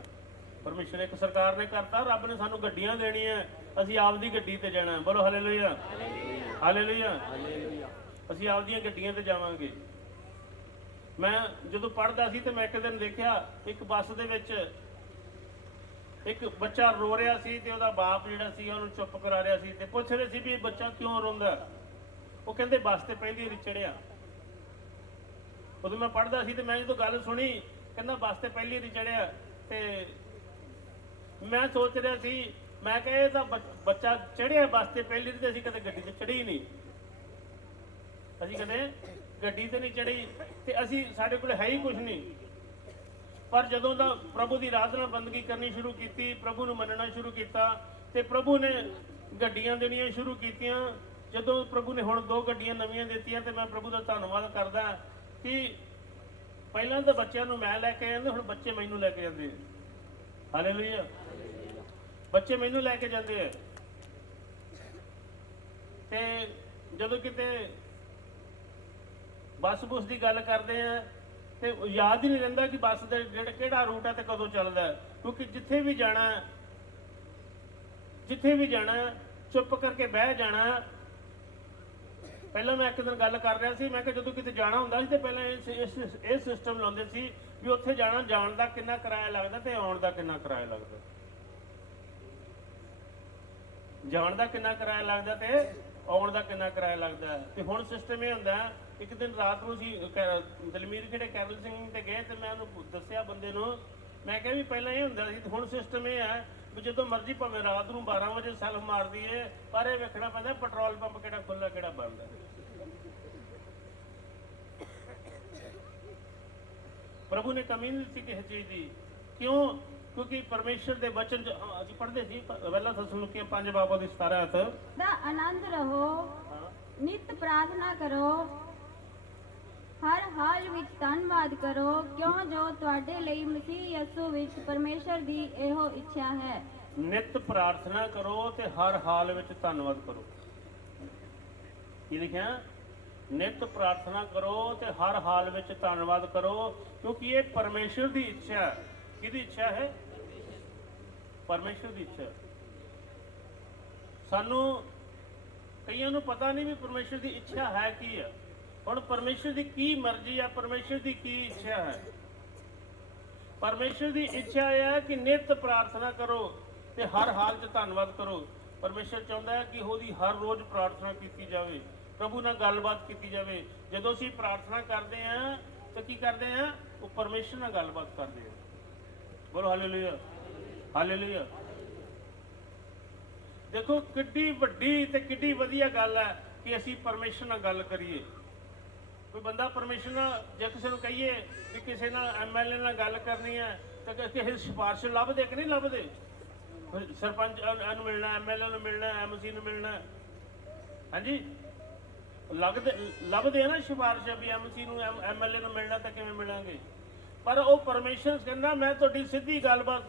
ਪਰਮੇਸ਼ਰ ਇੱਕ ਸਰਕਾਰ ਨੇ ਕਰਤਾ, ਰੱਬ ਨੇ ਸਾਨੂੰ ਗੱਡੀਆਂ ਦੇਣੀਆਂ, ਅਸੀਂ ਆਪਦੀ ਗੱਡੀ ਤੇ ਜਾਣਾ। ਬੋਲੋ ਹਾਲੇਲੂਇਆ, ਹਾਲੇਲੂਇਆ। ਅਸੀਂ ਆਪਦੀਆਂ ਗੱਡੀਆਂ ਤੇ ਜਾਵਾਂਗੇ। ਮੈਂ ਜਦੋਂ ਪੜ੍ਹਦਾ ਸੀ ਤੇ ਮੈਂ ਇੱਕ ਦਿਨ ਦੇਖਿਆ ਇੱਕ ਬੱਸ ਦੇ ਵਿੱਚ ਇੱਕ ਬੱਚਾ ਰੋ ਰਿਹਾ ਸੀ ਤੇ ਉਹਦਾ ਬਾਪ ਜਿਹੜਾ ਸੀ ਉਹਨੂੰ ਚੁੱਪ ਕਰਾ ਰਿਹਾ ਸੀ ਤੇ ਪੁੱਛ ਰਹੇ ਸੀ ਵੀ ਇਹ ਬੱਚਾ ਕਿਉਂ ਰੋਂਦਾ। ਉਹ ਕਹਿੰਦੇ ਬੱਸ ਤੇ ਪਹਿਲੀ ਵਾਰੀ ਚੜਿਆ। ਉਦੋਂ ਮੈਂ ਪੜ੍ਹਦਾ ਸੀ ਤੇ ਮੈਂ ਜਦੋਂ ਗੱਲ ਸੁਣੀ, ਕਹਿੰਦਾ ਬੱਸ ਤੇ ਪਹਿਲੀ ਵਾਰੀ ਚੜਿਆ, ਤੇ ਮੈਂ ਸੋਚ ਰਿਹਾ ਸੀ, ਮੈਂ ਕਿਹਾ ਇਹ ਤਾਂ ਬੱਚਾ ਚੜਿਆ ਬੱਸ ਤੇ ਪਹਿਲੀ ਵਾਰੀ, ਤੇ ਅਸੀਂ ਕਦੇ ਗੱਡੀ ਤੇ ਚੜ੍ਹੇ ਹੀ ਨਹੀਂ, ਅਸੀਂ ਕਦੇ ਗੱਡੀ ਤੇ ਨਹੀਂ ਚੜ੍ਹੀ, ਤੇ ਅਸੀਂ ਸਾਡੇ ਕੋਲ ਹੈ ਹੀ ਕੁਝ ਨਹੀਂ। ਪਰ ਜਦੋਂ ਦਾ ਪ੍ਰਭੂ ਦੀ ਆਰਾਧਨਾ ਬੰਦਗੀ ਕਰਨੀ ਸ਼ੁਰੂ ਕੀਤੀ, ਪ੍ਰਭੂ ਨੂੰ ਮੰਨਣਾ ਸ਼ੁਰੂ ਕੀਤਾ, ਤੇ ਪ੍ਰਭੂ ਨੇ ਗੱਡੀਆਂ ਦੇਣੀਆਂ ਸ਼ੁਰੂ ਕੀਤੀਆਂ। ਜਦੋਂ ਪ੍ਰਭੂ ਨੇ ਹੁਣ 2 ਗੱਡੀਆਂ ਨਵੀਆਂ ਦਿੱਤੀਆਂ, ਤੇ ਮੈਂ ਪ੍ਰਭੂ ਦਾ ਧੰਨਵਾਦ ਕਰਦਾ ਕਿ ਪਹਿਲਾਂ ਤਾਂ ਬੱਚਿਆਂ ਨੂੰ ਮੈਂ ਲੈ ਕੇ ਜਾਂਦੇ, ਹੁਣ ਬੱਚੇ ਮੈਨੂੰ ਲੈ ਕੇ ਜਾਂਦੇ। ਹਾਲੇਲੂਇਆ, ਬੱਚੇ ਮੈਨੂੰ ਲੈ ਕੇ ਜਾਂਦੇ ਆ। ਤੇ ਜਦੋਂ ਕਿਤੇ ਬੱਸ ਬੁਸ ਦੀ ਗੱਲ ਕਰਦੇ ਆ ਤੇ ਯਾਦ ਹੀ ਨਹੀਂ ਰਹਿੰਦਾ ਕਿ ਬੱਸ ਦਾ ਕਿਹੜਾ ਰੂਟ ਹੈ ਤੇ ਕਦੋਂ ਚੱਲਦਾ, ਕਿਉਂਕਿ ਜਿੱਥੇ ਵੀ ਜਾਣਾ ਚੁੱਪ ਕਰਕੇ ਬਹਿ ਜਾਣਾ। ਪਹਿਲਾਂ ਮੈਂ ਇੱਕ ਦਿਨ ਗੱਲ ਕਰ ਰਿਹਾ ਸੀ, ਮੈਂ ਕਿਹਾ ਜਦੋਂ ਕਿਤੇ ਜਾਣਾ ਹੁੰਦਾ ਸੀ ਤੇ ਪਹਿਲਾਂ ਇਹ ਸਿਸਟਮ ਲਾਉਂਦੇ ਸੀ ਵੀ ਉੱਥੇ ਜਾਣ ਦਾ ਕਿੰਨਾ ਕਿਰਾਇਆ ਲੱਗਦਾ ਤੇ ਆਉਣ ਦਾ ਕਿੰਨਾ ਕਿਰਾਇਆ ਲੱਗਦਾ। ਜਾਣ ਦਾ ਕਿੰਨਾ ਕਿਰਾਇਆ ਲੱਗਦਾ ਤੇ ਆਉਣ ਦਾ ਕਿੰਨਾ ਕਿਰਾਇਆ ਲੱਗਦਾ। ਤੇ ਹੁਣ ਸਿਸਟਮ ਇਹ ਹੁੰਦਾ, ਇੱਕ ਦਿਨ ਰਾਤ ਨੂੰ ਅਸੀਂ ਦਲਮੀਰ ਖੇੜੇ ਕੈਰਲ ਸਿੰਘ ਤੇ ਗਏ, ਤੇ ਮੈਂ ਉਹਨੂੰ ਦੱਸਿਆ ਬੰਦੇ ਨੂੰ, ਮੈਂ ਕਿਹਾ ਵੀ ਪਹਿਲਾਂ ਇਹ ਹੁੰਦਾ ਸੀ, ਹੁਣ ਸਿਸਟਮ ਇਹ ਹੈ ਵੀ ਜਦੋਂ ਮਰਜ਼ੀ ਭਾਵੇਂ ਰਾਤ ਨੂੰ 12 ਵਜੇ ਸੈਲਫ ਮਾਰਦੀ ਏ, ਪਰ ਇਹ ਵੇਖਣਾ ਪੈਂਦਾ ਪੈਟਰੋਲ ਪੰਪ ਕਿਹੜਾ ਖੁੱਲ੍ਹਾ ਕਿਹੜਾ ਬੰਦ ਹੈ। ਪ੍ਰਭੂ ਨੇ ਕਮੀ ਨਹੀਂ ਦਿੱਤੀ ਕਿਸੇ ਚੀਜ਼ ਦੀ। ਕਿਉਂ? ਕਿਉਂਕਿ ਪਰਮੇਸ਼ਰ ਦੇ ਵਚਨ ਅਸੀਂ ਪੜ੍ਹਦੇ ਸੀ ਪਹਿਲਾ ਥੈਸਲੁਨੀਕੀਆਂ 5 ਬਾਬ ਦੀ 17 ਦਾ ਆਨੰਦ ਰਹੋ, ਨਿਤ ਪ੍ਰਾਰਥਨਾ ਕਰੋ, ਹਰ ਹਾਲ ਵਿੱਚ ਧੰਨਵਾਦ ਕਰੋ, ਕਿਉਂ ਜੋ ਤੁਹਾਡੇ ਲਈ ਮਸੀਹ ਯਿਸੂ ਵਿੱਚ ਪਰਮੇਸ਼ਰ ਦੀ ਇਹੋ ਇੱਛਾ ਹੈ। ਨਿਤ ਪ੍ਰਾਰਥਨਾ ਕਰੋ ਤੇ ਹਰ ਹਾਲ ਵਿੱਚ ਧੰਨਵਾਦ ਕਰੋ। ਕੀ ਲਿਖਿਆ? ਨਿਤ ਪ੍ਰਾਰਥਨਾ ਕਰੋ ਤੇ ਹਰ ਹਾਲ ਵਿੱਚ ਧੰਨਵਾਦ ਕਰੋ, ਕਿਉਂਕਿ ਇਹ ਪਰਮੇਸ਼ਰ ਦੀ ਇੱਛਾ ਹੈ। ਕਿਹਦੀ ਇੱਛਾ ਹੈ? ਪਰਮੇਸ਼ਰ ਦੀ ਇੱਛਾ। ਸਾਨੂੰ ਕਈਆਂ ਨੂੰ ਪਤਾ ਨਹੀਂ ਵੀ ਪਰਮੇਸ਼ਰ ਦੀ ਇੱਛਾ ਹੈ ਕੀ ਹੈ। ਹੁਣ ਪਰਮੇਸ਼ਰ ਦੀ ਕੀ ਮਰਜ਼ੀ ਹੈ, ਪਰਮੇਸ਼ਰ ਦੀ ਕੀ ਇੱਛਾ ਹੈ? ਪਰਮੇਸ਼ਰ ਦੀ ਇੱਛਾ ਇਹ ਹੈ ਕਿ ਨਿਤ ਪ੍ਰਾਰਥਨਾ ਕਰੋ ਤੇ ਹਰ ਹਾਲ 'ਚ ਧੰਨਵਾਦ ਕਰੋ। ਪਰਮੇਸ਼ਰ ਚਾਹੁੰਦਾ ਹੈ ਕਿ ਉਹਦੀ ਹਰ ਰੋਜ਼ ਪ੍ਰਾਰਥਨਾ ਕੀਤੀ ਜਾਵੇ, ਪ੍ਰਭੂ ਨਾਲ ਗੱਲਬਾਤ ਕੀਤੀ ਜਾਵੇ। ਜਦੋਂ ਅਸੀਂ ਪ੍ਰਾਰਥਨਾ ਕਰਦੇ ਹਾਂ ਤਾਂ ਕੀ ਕਰਦੇ ਹਾਂ? ਉਹ ਪਰਮੇਸ਼ਰ ਨਾਲ ਗੱਲਬਾਤ ਕਰਦੇ ਹਾਂ। ਬੋਲੋ ਹਾਲੇਲੂਇਆ, ਹਾਲੇਲੂਇਆ। ਦੇਖੋ ਕਿੱਡੀ ਵੱਡੀ ਤੇ ਕਿੱਡੀ ਵਧੀਆ ਗੱਲ ਹੈ ਕਿ ਅਸੀਂ ਪਰਮੇਸ਼ਰ ਨਾਲ ਗੱਲ ਕਰੀਏ। ਕੋਈ ਬੰਦਾ ਪਰਮੇਸ਼ਰ ਨਾਲ, ਜੇ ਕਿਸੇ ਨੂੰ ਕਹੀਏ ਵੀ ਕਿਸੇ ਨਾਲ ਐਮਐਲਏ ਨਾਲ ਗੱਲ ਕਰਨੀ ਹੈ ਤਾਂ ਕਿਸੇ ਸਿਫਾਰਿਸ਼ ਲੱਭਦੇ ਕਿ ਨਹੀਂ ਲੱਭਦੇ? ਸਰਪੰਚ ਨੂੰ ਮਿਲਣਾ, ਐਮਐਲਏ ਨੂੰ ਮਿਲਣਾ, ਐਮਸੀ ਨੂੰ ਮਿਲਣਾ, ਹਾਂਜੀ ਲੱਭਦੇ ਆ ਨਾ ਸਿਫਾਰਿਸ਼ ਵੀ ਐਮਸੀ ਨੂੰ ਐਮਐਲਏ ਨੂੰ ਮਿਲਣਾ ਤਾਂ ਕਿਵੇਂ ਮਿਲਾਂਗੇ? ਪਰ ਉਹ ਪਰਮੇਸ਼ਰ ਕਹਿੰਦਾ ਮੈਂ ਤੁਹਾਡੀ ਸਿੱਧੀ ਗੱਲਬਾਤ,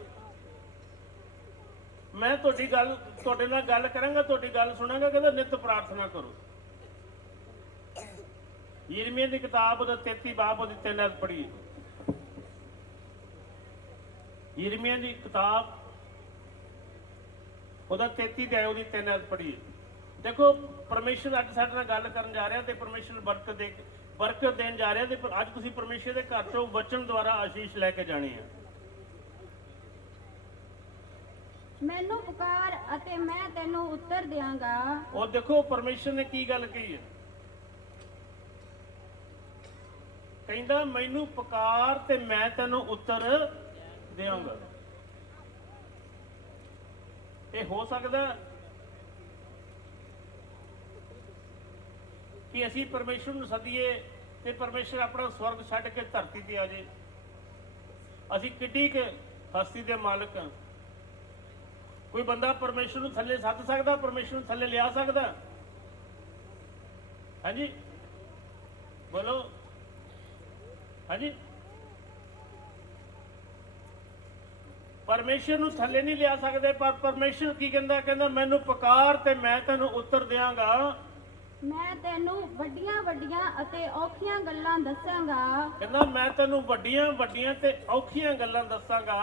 ਮੈਂ ਤੁਹਾਡੇ ਨਾਲ ਗੱਲ ਕਰਾਂਗਾ, ਤੁਹਾਡੀ ਗੱਲ ਸੁਣਾਂਗਾ। ਕਹਿੰਦਾ ਨਿਤ ਪ੍ਰਾਰਥਨਾ ਕਰੋ। ਯਿਰਮੀਆ ਦੀ ਕਿਤਾਬ ਉਹਦਾ 33 ਬਾਬ ਉਹਦੀ 3 ਅਧ ਪੜ੍ਹੀਏ। ਯਿਰਮੀਆ ਦੀ ਕਿਤਾਬ ਉਹਦਾ 33 ਤੇ ਉਹਦੀ 3 ਅਧ ਪੜ੍ਹੀਏ। ਦੇਖੋ ਪਰਮੇਸ਼ਰ ਅੱਜ ਸਾਡੇ ਨਾਲ ਗੱਲ ਕਰਨ ਜਾ ਰਿਹਾ ਤੇ ਪਰਮੇਸ਼ਰ ਬਰਕਤ ਦੇਣ ਜਾ ਰਿਹਾ, ਤੇ ਅੱਜ ਤੁਸੀਂ ਪਰਮੇਸ਼ਰ ਦੇ ਘਰ ਚੋਂ ਵਚਨ ਦੁਆਰਾ ਆਸ਼ੀਸ਼ ਲੈ ਕੇ ਜਾਣੀ ਹੈ। ਮੈਨੂੰ ਪੁਕਾਰ ਅਤੇ ਮੈਂ ਤੈਨੂੰ ਉੱਤਰ ਦਿਆਂਗਾ। ਉਹ ਦੇਖੋ ਪਰਮੇਸ਼ਰ ਨੇ ਕੀ ਗੱਲ ਕਹੀ ਹੈ, ਕਹਿੰਦਾ ਮੈਨੂੰ ਪੁਕਾਰ ਤੇ ਮੈਂ ਤੈਨੂੰ ਉੱਤਰ ਦਿਆਂਗਾ। ਇਹ ਹੋ ਸਕਦਾ ਕਿ ਅਸੀਂ ਪਰਮੇਸ਼ਰ ਨੂੰ ਸੱਦੀਏ ਤੇ ਪਰਮੇਸ਼ਰ ਆਪਣਾ ਸਵਰਗ ਛੱਡ ਕੇ ਧਰਤੀ ਤੇ ਆ ਜਾਏ। ਅਸੀਂ ਕਿੱਡੀ ਕੁ ਹਸਤੀ ਦੇ ਮਾਲਕ ਹਾਂ। ਕੋਈ ਬੰਦਾ ਪਰਮੇਸ਼ਰ ਨੂੰ ਥੱਲੇ ਸੱਦ ਸਕਦਾ, ਪਰਮੇਸ਼ਰ ਨੂੰ ਥੱਲੇ ਲਿਆ ਸਕਦਾ? ਹਾਂਜੀ ਬੋਲੋ, ਹਾਂਜੀ। ਪਰਮੇਸ਼ਰ ਨੂੰ ਥੱਲੇ ਨਹੀਂ ਲਿਆ ਸਕਦੇ, ਪਰ ਪਰਮੇਸ਼ਰ ਕੀ ਕਹਿੰਦਾ? ਕਹਿੰਦਾ ਮੈਨੂੰ ਪੁਕਾਰ ਤੇ ਮੈਂ ਤੈਨੂੰ ਉੱਤਰ ਦਿਆਂਗਾ ਮੈਂ ਤੈਨੂੰ ਵੱਡੀਆਂ ਵੱਡੀਆਂ ਅਤੇ ਔਖੀਆਂ ਗੱਲਾਂ ਦੱਸਾਂਗਾ ਕਹਿੰਦਾ ਮੈਂ ਤੈਨੂੰ ਵੱਡੀਆਂ ਵੱਡੀਆਂ ਤੇ ਔਖੀਆਂ ਗੱਲਾਂ ਦੱਸਾਂਗਾ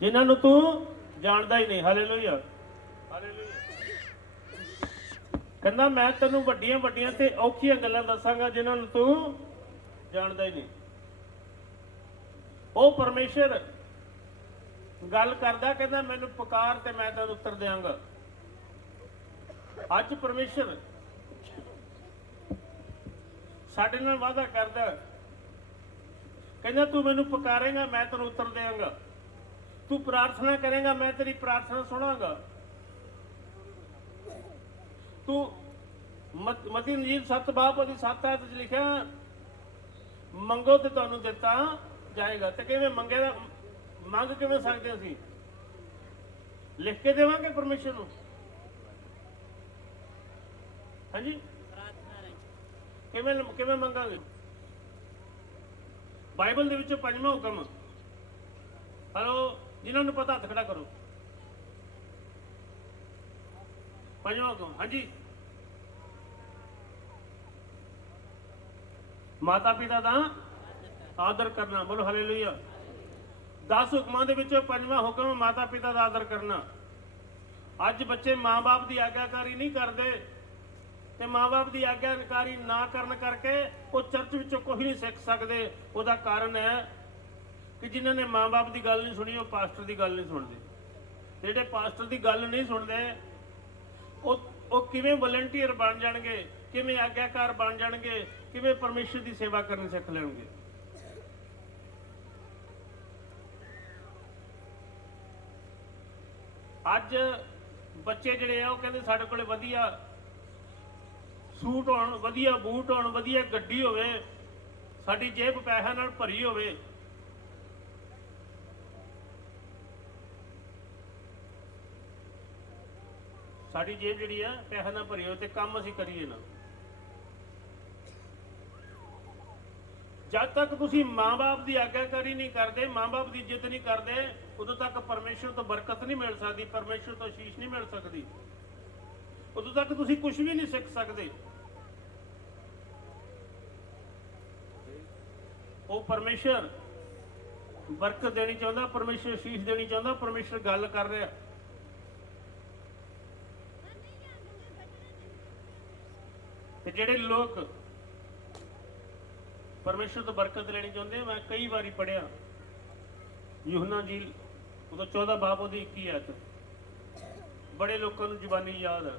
ਜਿਨ੍ਹਾਂ ਨੂੰ ਤੂੰ ਜਾਣਦਾ ਹੀ ਨਹੀਂ। Hallelujah, hallelujah. ਕਹਿੰਦਾ ਮੈਂ ਤੈਨੂੰ ਵੱਡੀਆਂ ਵੱਡੀਆਂ ਤੇ ਔਖੀਆਂ ਗੱਲਾਂ ਦੱਸਾਂਗਾ ਜਿਨ੍ਹਾਂ ਨੂੰ ਤੂੰ ਜਾਣਦਾ ਹੀ ਨਹੀਂ। ਉਹ ਪਰਮੇਸ਼ਰ ਗੱਲ ਕਰਦਾ, ਕਹਿੰਦਾ ਮੈਨੂੰ ਪੁਕਾਰ ਤੇ ਮੈਂ ਤੈਨੂੰ ਉੱਤਰ ਦਿਆਂਗਾ। ਅੱਜ ਪਰਮੇਸ਼ਰ ਸਾਡੇ ਨਾਲ ਵਾਅਦਾ ਕਰਦਾ, ਕਹਿੰਦਾ ਤੂੰ ਮੈਨੂੰ ਪੁਕਾਰੇਗਾ ਮੈਂ ਤੈਨੂੰ ਉੱਤਰ ਦੇਵਾਂਗਾ, ਤੂੰ ਪ੍ਰਾਰਥਨਾ ਕਰੇਗਾ ਮੈਂ ਤੇਰੀ ਪ੍ਰਾਰਥਨਾ ਸੁਣਾਂਗਾ। ਤੂੰ ਮਤੀ ਇੰਜੀਲ 7 ਬਾਬ ਉਹਦੀ 7 ਆਇਤ 'ਚ ਲਿਖਿਆ, ਮੰਗੋ ਤੇ ਤੁਹਾਨੂੰ ਦਿੱਤਾ ਜਾਏਗਾ। ਤੇ ਕਿਵੇਂ ਮੰਗੇਗਾ, ਮੰਗ ਕਿਵੇਂ ਸਕਦੇ ਅਸੀਂ? ਲਿਖ ਕੇ ਦੇਵਾਂਗੇ ਪਰਮੇਸ਼ਰ ਨੂੰ? ਹਾਂਜੀ, ਕਿਵੇਂ ਕਿਵੇਂ ਮੰਗਾਂਗੇ? ਬਾਈਬਲ ਦੇ ਵਿੱਚੋਂ 5ਵਾਂ ਹੁਕਮ, ਹਲੋ ਜਿਨ੍ਹਾਂ ਨੂੰ ਪਤਾ ਹੱਥ ਖੜਾ ਕਰੋ। 5ਵਾਂ ਹੁਕਮ, ਹਾਂਜੀ, ਮਾਤਾ ਪਿਤਾ ਦਾ ਆਦਰ ਕਰਨਾ। ਬੋਲੋ ਹਾਲੇਲੂਇਆ। 10 ਹੁਕਮਾਂ ਦੇ ਵਿੱਚੋਂ 5ਵਾਂ ਹੁਕਮ ਮਾਤਾ ਪਿਤਾ ਦਾ ਆਦਰ ਕਰਨਾ। ਅੱਜ ਬੱਚੇ ਮਾਂ-ਬਾਪ ਦੀ ਆਗਿਆਕਾਰੀ ਨਹੀਂ ਕਰਦੇ ਤੇ ਮਾਂ-ਬਾਪ ਦੀ ਆਗਿਆਕਾਰੀ ਨਾ ਕਰਨ ਕਰਕੇ ਉਹ ਚਰਚ ਵਿੱਚੋਂ ਕੁਝ ਨਹੀਂ ਸਿੱਖ ਸਕਦੇ। ਉਹਦਾ ਕਾਰਨ ਹੈ ਕਿ ਜਿਨ੍ਹਾਂ ਨੇ ਮਾਂ-ਬਾਪ ਦੀ ਗੱਲ ਨਹੀਂ ਸੁਣੀ ਉਹ ਪਾਸਟਰ ਦੀ ਗੱਲ ਨਹੀਂ ਸੁਣਦੇ। ਜਿਹੜੇ ਪਾਸਟਰ ਦੀ ਗੱਲ ਨਹੀਂ ਸੁਣਦੇ ਉਹ ਕਿਵੇਂ ਵਲੰਟੀਅਰ ਬਣ ਜਾਣਗੇ, ਕਿਵੇਂ ਆਗਿਆਕਾਰ ਬਣ ਜਾਣਗੇ, ਕਿਵੇਂ ਪਰਮੇਸ਼ਰ ਦੀ ਸੇਵਾ ਕਰਨੀ ਸਿੱਖ ਲੈਣਗੇ। ਅੱਜ ਬੱਚੇ ਜਿਹੜੇ ਆ ਉਹ ਕਹਿੰਦੇ ਸਾਡੇ ਕੋਲੇ ਵਧੀਆ ਸੂਟ ਹੋਣ, ਵਧੀਆ ਬੂਟ ਹੋਣ, ਵਧੀਆ ਗੱਡੀ ਹੋਵੇ, ਸਾਡੀ ਜੇਬ ਪੈਸਿਆਂ ਨਾਲ ਭਰੀ ਹੋਵੇ। ਸਾਡੀ ਜੇਬ ਜਿਹੜੀ ਆ ਪੈਸਿਆਂ ਨਾਲ ਭਰੀ ਹੋਵੇ ਤੇ ਕੰਮ ਅਸੀਂ ਕਰੀਏ ਨਾ। ਜਦ ਤੱਕ ਤੁਸੀਂ ਮਾਂ-ਬਾਪ ਦੀ ਆਗਿਆਕਾਰੀ ਨਹੀਂ ਕਰਦੇ, ਮਾਂ-ਬਾਪ ਦੀ ਇੱਜ਼ਤ ਨਹੀਂ ਕਰਦੇ, ਉਦੋਂ ਤੱਕ ਪਰਮੇਸ਼ਰ ਤੋਂ ਬਰਕਤ ਨਹੀਂ ਮਿਲ ਸਕਦੀ, ਪਰਮੇਸ਼ਰ ਤੋਂ ਅਸ਼ੀਸ਼ ਨਹੀਂ ਮਿਲ ਸਕਦੀ। ਉਦੋਂ ਤੱਕ ਤੁਸੀਂ ਕੁਝ ਵੀ ਨਹੀਂ ਸਿੱਖ ਸਕਦੇ। ਉਹ ਪਰਮੇਸ਼ਰ ਬਰਕਤ ਦੇਣੀ ਚਾਹੁੰਦਾ, ਪਰਮੇਸ਼ਰ ਅਸ਼ੀਸ਼ ਦੇਣੀ ਚਾਹੁੰਦਾ, ਪਰਮੇਸ਼ਰ ਗੱਲ ਕਰ ਰਿਹਾ। ਤੇ ਜਿਹੜੇ ਲੋਕ ਪਰਮੇਸ਼ਰ ਤੋਂ ਬਰਕਤ ਲੈਣੀ ਚਾਹੁੰਦੇ, ਮੈਂ ਕਈ ਵਾਰੀ ਪੜਿਆ ਯੂਹੰਨਾ ਜੀ ਉਹਦਾ 14 ਬਾਬ ਉਹਦੀ 21 ਆਇਤ, ਬੜੇ ਲੋਕਾਂ ਨੂੰ ਜ਼ੁਬਾਨੀ ਯਾਦ ਹੈ।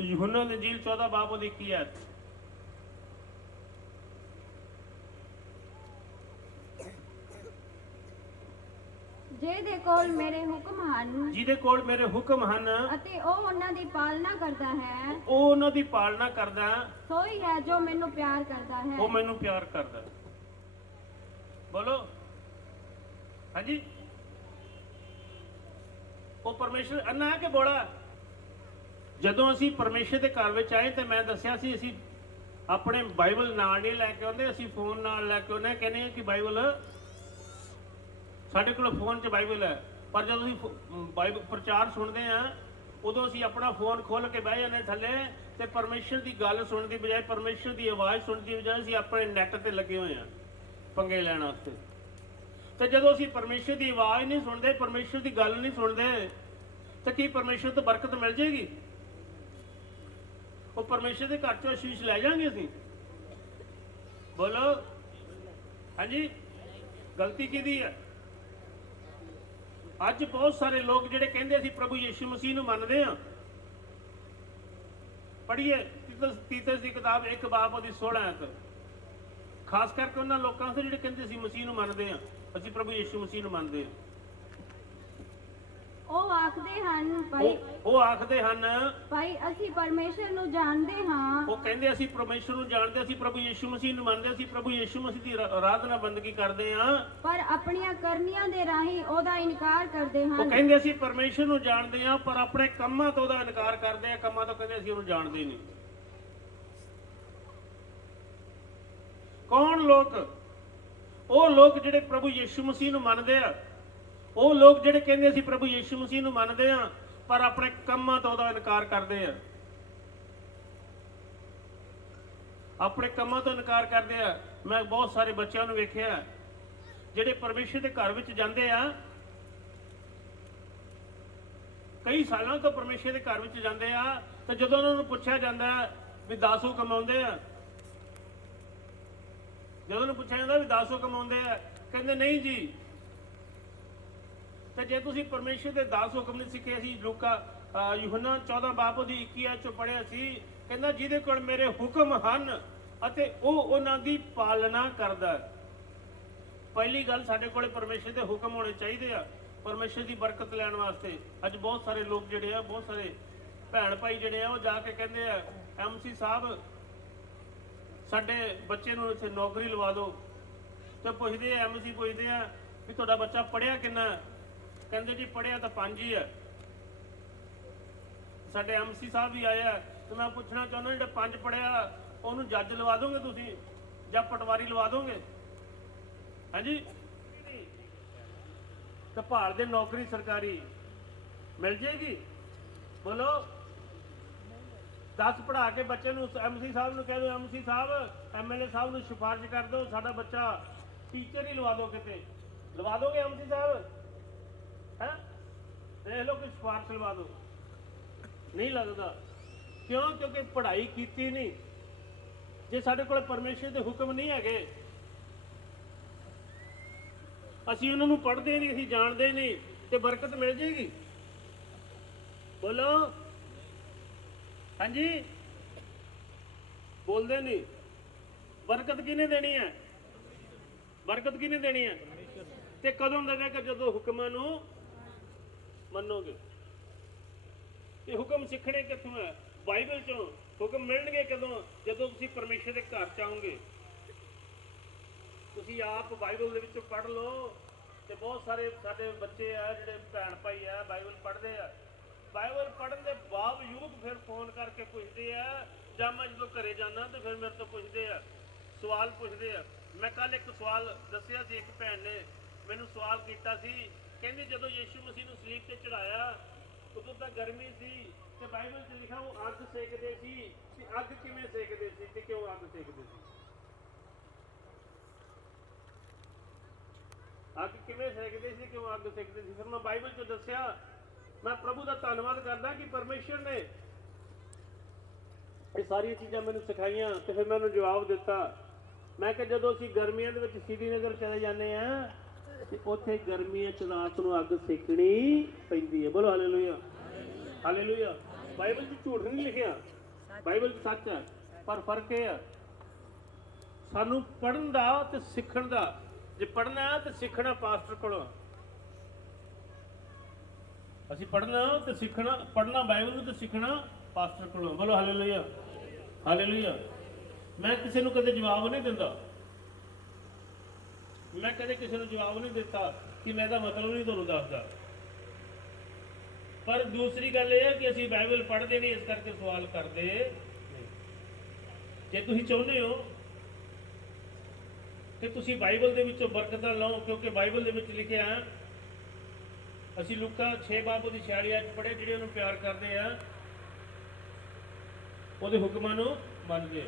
ਯੂਹੰਨਾ ਦੀ ਇੰਜੀਲ 14 ਬਾਬ ਉਹਦੀ 21 ਆਇਤ, ਜਿਹਦੇ ਕੋਲ ਮੇਰੇ ਹੁਕਮ ਹਨ, ਜਿਹਦੇ ਕੋਲ ਮੇਰੇ ਹੁਕਮ ਹਨ ਅਤੇ ਉਹ ਉਹਨਾਂ ਦੀ ਪਾਲਣਾ ਕਰਦਾ ਹੈ, ਉਹ ਉਹਨਾਂ ਦੀ ਪਾਲਣਾ ਕਰਦਾ, ਸੋਈ ਹੈ ਜੋ ਮੈਨੂੰ ਪਿਆਰ ਕਰਦਾ ਹੈ। ਉਹ ਮੈਨੂੰ ਪਿਆਰ ਕਰਦਾ। ਬੋਲੋ ਹਾਂਜੀ। ਉਹ ਪਰਮੇਸ਼ਰ ਅੰਨਾ ਹੈ ਕਿ ਬੋੜਾ? ਜਦੋਂ ਅਸੀਂ ਪਰਮੇਸ਼ਰ ਦੇ ਘਰ ਵਿੱਚ ਆਏ ਤੇ ਮੈਂ ਦੱਸਿਆ ਸੀ ਅਸੀਂ ਆਪਣੇ ਬਾਈਬਲ ਨਾਲ ਨਹੀਂ ਲੈ ਕੇ ਆਉਂਦੇ, ਅਸੀਂ ਫੋਨ ਨਾਲ ਲੈ ਕੇ ਆਉਂਦੇ। ਕਹਿੰਦੇ ਆ ਕਿ ਬਾਈਬਲ ਸਾਡੇ ਕੋਲ ਫੋਨ 'ਚ ਬਾਈਬਲ ਹੈ, ਪਰ ਜਦੋਂ ਅਸੀਂ ਬਾਈਬਲ ਪ੍ਰਚਾਰ ਸੁਣਦੇ ਆ ਉਦੋਂ ਅਸੀਂ ਆਪਣਾ ਫੋਨ ਖੋਲ ਕੇ ਬਹਿ ਜਾਂਦੇ ਥੱਲੇ ਤੇ ਪਰਮੇਸ਼ਰ ਦੀ ਗੱਲ ਸੁਣਨ ਦੀ ਬਜਾਏ, ਪਰਮੇਸ਼ਰ ਦੀ ਆਵਾਜ਼ ਸੁਣਨ ਦੀ ਬਜਾਏ ਅਸੀਂ ਆਪਣੇ ਨੈਟ ਤੇ ਲੱਗੇ ਹੋਏ ਆ ਪੰਗੇ ਲੈਣ ਵਾਸਤੇ। ਤੇ ਜਦੋਂ ਅਸੀਂ ਪਰਮੇਸ਼ਰ ਦੀ ਆਵਾਜ਼ ਨਹੀਂ ਸੁਣਦੇ, ਪਰਮੇਸ਼ਰ ਦੀ ਗੱਲ ਨਹੀਂ ਸੁਣਦੇ, ਤਾਂ ਕੀ ਪਰਮੇਸ਼ਰ ਤੋਂ ਬਰਕਤ ਮਿਲ ਜਾਏਗੀ? ਉਹ ਪਰਮੇਸ਼ਰ ਦੇ ਘਰ ਚੋਂ ਅਸ਼ੀਸ਼ ਲੈ ਜਾਾਂਗੇ ਅਸੀਂ? ਬੋਲੋ ਹਾਂਜੀ। ਗਲਤੀ ਕਿਹਦੀ ਹੈ? ਅੱਜ ਬਹੁਤ ਸਾਰੇ ਲੋਕ ਜਿਹੜੇ ਕਹਿੰਦੇ ਅਸੀਂ ਪ੍ਰਭੂ ਯਿਸੂ ਮਸੀਹ ਨੂੰ ਮੰਨਦੇ ਆ, ਪੜ੍ਹੀਏ ਤੀਤਸ ਦੀ ਕਿਤਾਬ 1 ਬਾਬ ਉਹਦੀ 16 ਆਇਤ, ਖਾਸ ਕਰਕੇ ਉਹਨਾਂ ਲੋਕਾਂ ਤੋਂ ਜਿਹੜੇ ਕਹਿੰਦੇ ਅਸੀਂ ਮਸੀਹ ਨੂੰ ਮੰਨਦੇ ਆ, ਅਸੀਂ ਪ੍ਰਭੂ ਯਿਸੂ ਮਸੀਹ ਨੂੰ ਮੰਨਦੇ ਆ। ਉਹ ਆਖਦੇ ਹਨ ਭਾਈ ਅਸੀਂ ਪਰਮੇਸ਼ਰ ਨੂੰ ਜਾਣਦੇ ਹਾਂ। ਉਹ ਕਹਿੰਦੇ ਅਸੀਂ ਪਰਮੇਸ਼ਰ ਨੂੰ ਜਾਣਦੇ, ਅਸੀਂ ਪ੍ਰਭੂ ਯਿਸੂ ਮਸੀਹ ਨੂੰ ਮੰਨਦੇ, ਅਸੀਂ ਪ੍ਰਭੂ ਯਿਸੂ ਮਸੀਹ ਦੀ ਆਰਾਧਨਾ ਬੰਦਗੀ ਕਰਦੇ ਹਾਂ, ਪਰ ਆਪਣੀਆਂ ਕਰਨੀਆਂ ਦੇ ਰਾਹੀਂ ਉਹਦਾ ਇਨਕਾਰ ਕਰਦੇ ਹਨ। ਉਹ ਕਹਿੰਦੇ ਅਸੀਂ ਪਰਮੇਸ਼ਰ ਨੂੰ ਜਾਣਦੇ ਹਾਂ ਪਰ ਆਪਣੇ ਕੰਮਾਂ ਤੋਂ ਉਹਦਾ ਇਨਕਾਰ ਕਰਦੇ ਆ, ਕੰਮਾਂ ਤੋਂ ਕਹਿੰਦੇ ਅਸੀਂ ਉਹਨੂੰ ਜਾਣਦੇ ਨਹੀਂ। ਕੌਣ ਲੋਕ? ਉਹ ਲੋਕ ਜਿਹੜੇ ਪ੍ਰਭੂ ਯਿਸੂ ਮਸੀਹ ਨੂੰ ਮੰਨਦੇ ਆ, ਉਹ ਲੋਕ ਜਿਹੜੇ ਕਹਿੰਦੇ ਅਸੀਂ ਪ੍ਰਭੂ ਯਿਸੂ ਮਸੀਹ ਨੂੰ ਮੰਨਦੇ ਆ ਪਰ ਆਪਣੇ ਕੰਮਾਂ ਤੋਂ ਉਹਦਾ ਇਨਕਾਰ ਕਰਦੇ ਆ। ਆਪਣੇ ਕੰਮਾਂ ਤੋਂ ਇਨਕਾਰ ਕਰਦੇ ਆ। ਮੈਂ ਬਹੁਤ ਸਾਰੇ ਬੱਚਿਆਂ ਨੂੰ ਵੇਖਿਆ ਜਿਹੜੇ ਪਰਮੇਸ਼ਰ ਦੇ ਘਰ ਵਿੱਚ ਜਾਂਦੇ ਆ, ਕਈ ਸਾਲਾਂ ਤੋਂ ਪਰਮੇਸ਼ਰ ਦੇ ਘਰ ਵਿੱਚ ਜਾਂਦੇ ਆ, ਤੇ ਜਦੋਂ ਉਹਨਾਂ ਨੂੰ ਪੁੱਛਿਆ ਜਾਂਦਾ ਵੀ 10 ਕਮਾਉਂਦੇ ਆ, ਜਦੋਂ ਉਹਨੂੰ ਪੁੱਛਿਆ ਜਾਂਦਾ ਵੀ 10 ਕਮਾਉਂਦੇ ਆ, ਕਹਿੰਦੇ ਨਹੀਂ ਜੀ। ਤੇ ਜੇ ਤੁਸੀਂ ਪਰਮੇਸ਼ਰ ਦੇ 10 ਹੁਕਮ ਨਹੀਂ ਸਿੱਖੇ, ਸੀ ਲੂਕਾ ਯੂਹੰਨਾ 14 ਬਾਬ ਉਹਦੀ 21 ਚੋਂ ਪੜ੍ਹਿਆ ਸੀ, ਕਹਿੰਦਾ ਜਿਹਦੇ ਕੋਲ ਮੇਰੇ ਹੁਕਮ ਹਨ ਅਤੇ ਉਹ ਉਹਨਾਂ ਦੀ ਪਾਲਣਾ ਕਰਦਾ। ਪਹਿਲੀ ਗੱਲ, ਸਾਡੇ ਕੋਲੇ ਪਰਮੇਸ਼ਰ ਦੇ ਹੁਕਮ ਹੋਣੇ ਚਾਹੀਦੇ ਆ ਪਰਮੇਸ਼ਰ ਦੀ ਬਰਕਤ ਲੈਣ ਵਾਸਤੇ। ਅੱਜ ਬਹੁਤ ਸਾਰੇ ਲੋਕ ਜਿਹੜੇ ਆ, ਬਹੁਤ ਸਾਰੇ ਭੈਣ ਭਾਈ ਜਿਹੜੇ ਆ, ਉਹ ਜਾ ਕੇ ਕਹਿੰਦੇ ਆ MC ਸਾਹਿਬ ਸਾਡੇ ਬੱਚੇ ਨੂੰ ਇੱਥੇ ਨੌਕਰੀ ਲਵਾ ਦਿਓ। ਤੇ ਪੁੱਛਦੇ ਆ, MC ਪੁੱਛਦੇ ਆ ਵੀ ਤੁਹਾਡਾ ਬੱਚਾ ਪੜ੍ਹਿਆ ਕਿੰਨਾ? ਕਹਿੰਦੇ ਜੀ ਪੜ੍ਹਿਆ ਤਾਂ 5 ਹੀ ਆ। ਸਾਡੇ MC ਸਾਹਿਬ ਵੀ ਆਏ ਆ, ਤੇ ਮੈਂ ਪੁੱਛਣਾ ਚਾਹੁੰਦਾ ਜਿਹੜਾ 5 ਪੜ੍ਹਿਆ ਉਹਨੂੰ ਜੱਜ ਲਵਾ ਦੋਗੇ ਤੁਸੀਂ ਜਾਂ ਪਟਵਾਰੀ ਲਵਾ ਦੋਗੇ? ਹਾਂਜੀ, ਤਾਂ ਭਾਲਦੇ ਨੌਕਰੀ ਸਰਕਾਰੀ ਮਿਲ ਜੇਗੀ? ਬੋਲੋ। 10 ਪੜ੍ਹਾ ਕੇ ਬੱਚੇ ਨੂੰ MC ਸਾਹਿਬ ਨੂੰ ਕਹਿ ਦਿਓ, MC ਸਾਹਿਬ MLA ਸਾਹਿਬ ਨੂੰ ਸਿਫਾਰਿਸ਼ ਕਰ ਦਿਓ, ਸਾਡਾ ਬੱਚਾ ਟੀਚਰ ਹੀ ਲਵਾ ਦਿਓ ਕਿਤੇ। ਲਵਾ ਦੋਗੇ MC ਸਾਹਿਬ? ਹੈ ਦੇਖ ਲਓ ਕਿ ਸਿਫਾਰਿਸ਼ ਲਵਾ ਦਿਓ, ਨਹੀਂ ਲੱਗਦਾ। ਕਿਉਂ? ਕਿਉਂਕਿ ਪੜ੍ਹਾਈ ਕੀਤੀ ਨਹੀਂ। ਜੇ ਸਾਡੇ ਕੋਲ ਪਰਮੇਸ਼ਰ ਦੇ ਹੁਕਮ ਨਹੀਂ ਹੈਗੇ, ਅਸੀਂ ਉਹਨਾਂ ਨੂੰ ਪੜ੍ਹਦੇ ਨਹੀਂ, ਅਸੀਂ ਜਾਣਦੇ ਨਹੀਂ, ਤੇ ਬਰਕਤ ਮਿਲ ਜੇਗੀ? ਬੋਲੋ। ਹਾਂਜੀ, ਬੋਲਦੇ ਨਹੀਂ। ਬਰਕਤ ਕਿਹਨੇ ਦੇਣੀ ਹੈ? ਬਰਕਤ ਕਿਹਨੇ ਦੇਣੀ ਹੈ? ਤੇ ਕਦੋਂ ਦੇਵੇਗਾ? ਜਦੋਂ ਹੁਕਮਾਂ ਨੂੰ ਮੰਨੋਗੇ। ਇਹ ਹੁਕਮ ਸਿੱਖਣੇ ਕਿੱਥੋਂ ਹੈ? ਬਾਈਬਲ ਚੋਂ। ਹੁਕਮ ਮਿਲਣਗੇ ਕਦੋਂ? ਜਦੋਂ ਤੁਸੀਂ ਪਰਮੇਸ਼ਰ ਦੇ ਘਰ ਚ ਆਓਗੇ। ਤੁਸੀਂ ਆਪ ਬਾਈਬਲ ਦੇ ਵਿੱਚੋਂ ਪੜ੍ਹ ਲਓ। ਤੇ ਬਹੁਤ ਸਾਰੇ ਸਾਡੇ ਬੱਚੇ ਆ, ਜਿਹੜੇ ਭੈਣ ਭਾਈ ਆ, ਬਾਈਬਲ ਪੜ੍ਹਦੇ ਆ। ਬਾਈਬਲ ਪੜ੍ਹਨ ਦੇ ਬਾਵਜੂਦ ਫਿਰ ਫੋਨ ਕਰਕੇ ਪੁੱਛਦੇ ਆ, ਜਾਂ ਮੈਂ ਜਦੋਂ ਘਰੇ ਜਾਣਾ ਤੇ ਫਿਰ ਮੇਰੇ ਤੋਂ ਪੁੱਛਦੇ ਆ, ਸਵਾਲ ਪੁੱਛਦੇ ਆ। ਮੈਂ ਕੱਲ ਇੱਕ ਸਵਾਲ ਦੱਸਿਆ ਸੀ, ਇੱਕ ਭੈਣ ਨੇ ਮੈਨੂੰ ਸਵਾਲ ਕੀਤਾ ਸੀ, ਕਹਿੰਦੀ ਜਦੋਂ ਯਿਸੂ ਮਸੀਹ ਨੂੰ ਸਲੀਬ ਤੇ ਚੜਾਇਆ ਉਦੋਂ ਤਾਂ ਗਰਮੀ ਸੀ, ਤੇ ਬਾਈਬਲ 'ਚ ਲਿਖਿਆ ਉਹ ਅੱਗ ਸੇਕਦੇ ਸੀ, ਕਿ ਅੱਗ ਕਿਵੇਂ ਸੇਕਦੇ ਸੀ ਤੇ ਕਿਉਂ ਅੱਗ ਸੇਕਦੇ ਸੀ? ਅੱਗ ਕਿਵੇਂ ਸੇਕਦੇ ਸੀ, ਕਿਉਂ ਅੱਗ ਸੇਕਦੇ ਸੀ? ਫਿਰ ਮੈਂ ਬਾਈਬਲ 'ਚ ਦੱਸਿਆ। ਮੈਂ ਪ੍ਰਭੂ ਦਾ ਧੰਨਵਾਦ ਕਰਦਾ ਕਿ ਪਰਮੇਸ਼ਰ ਨੇ ਇਹ ਸਾਰੀਆਂ ਚੀਜ਼ਾਂ ਮੈਨੂੰ ਸਿਖਾਈਆਂ। ਤੇ ਫਿਰ ਮੈਨੂੰ ਜਵਾਬ ਦਿੱਤਾ। ਮੈਂ ਕਿਹਾ ਜਦੋਂ ਅਸੀਂ ਗਰਮੀਆਂ ਦੇ ਵਿੱਚ ਸ਼੍ਰੀਨਗਰ ਚਲੇ ਜਾਂਦੇ ਆ, ਤੇ ਉੱਥੇ ਗਰਮੀਆਂ 'ਚ ਰਾਤ ਨੂੰ ਅੱਗ ਸੇਕਣੀ ਪੈਂਦੀ ਹੈ। ਬੋਲੋ ਹਾਲੇਲੂਇਆ, ਹਾਲੇਲੂਇਆ। ਬਾਈਬਲ 'ਚ ਝੂਠ ਨਹੀਂ ਲਿਖਿਆ, ਬਾਈਬਲ 'ਚ ਸੱਚ ਹੈ। ਪਰ ਫਰਕ ਇਹ ਆ, ਸਾਨੂੰ ਪੜ੍ਹਨ ਦਾ ਤੇ ਸਿੱਖਣ ਦਾ। ਜੇ ਪੜ੍ਹਨਾ ਤੇ ਸਿੱਖਣਾ ਪਾਸਟਰ ਕੋਲੋਂ। ਅਸੀਂ ਪੜ੍ਹਨਾ ਤੇ ਸਿੱਖਣਾ, ਪੜ੍ਹਨਾ ਬਾਈਬਲ ਨੂੰ ਤੇ ਸਿੱਖਣਾ ਪਾਸਟਰ ਕੋਲੋਂ। ਬੋਲੋ ਹਾਲੇਲੂਇਆ, ਹਾਲੇਲੂਇਆ। ਮੈਂ ਕਿਸੇ ਨੂੰ ਕਦੇ ਜਵਾਬ ਨਹੀਂ ਦਿੰਦਾ। ਮੈਂ ਕਦੇ ਕਿਸੇ ਨੂੰ ਜਵਾਬ ਨਹੀਂ ਦਿੱਤਾ ਕਿ ਮੈਂ ਇਹਦਾ ਮਤਲਬ ਨਹੀਂ ਤੁਹਾਨੂੰ ਦੱਸਦਾ। ਪਰ ਦੂਸਰੀ ਗੱਲ ਇਹ ਹੈ ਕਿ ਅਸੀਂ ਬਾਈਬਲ ਪੜ੍ਹਦੇ ਨਹੀਂ, ਇਸ ਕਰਕੇ ਸਵਾਲ ਕਰਦੇ ਨਹੀਂ। ਜੇ ਤੁਸੀਂ ਚਾਹੁੰਦੇ ਹੋ ਕਿ ਤੁਸੀਂ ਬਾਈਬਲ ਦੇ ਵਿੱਚੋਂ ਬਰਕਤਾਂ ਲਓ, ਕਿਉਂਕਿ ਬਾਈਬਲ ਦੇ ਵਿੱਚ ਲਿਖਿਆ, ਅਸੀਂ ਲੂਕਾ 6 ਬਾਬ ਦੀ 46 ਚ ਪੜ੍ਹੇ, ਜਿਹੜੇ ਉਹਨੂੰ ਪਿਆਰ ਕਰਦੇ ਆ ਉਹਦੇ ਹੁਕਮਾਂ ਨੂੰ ਮੰਨਦੇ।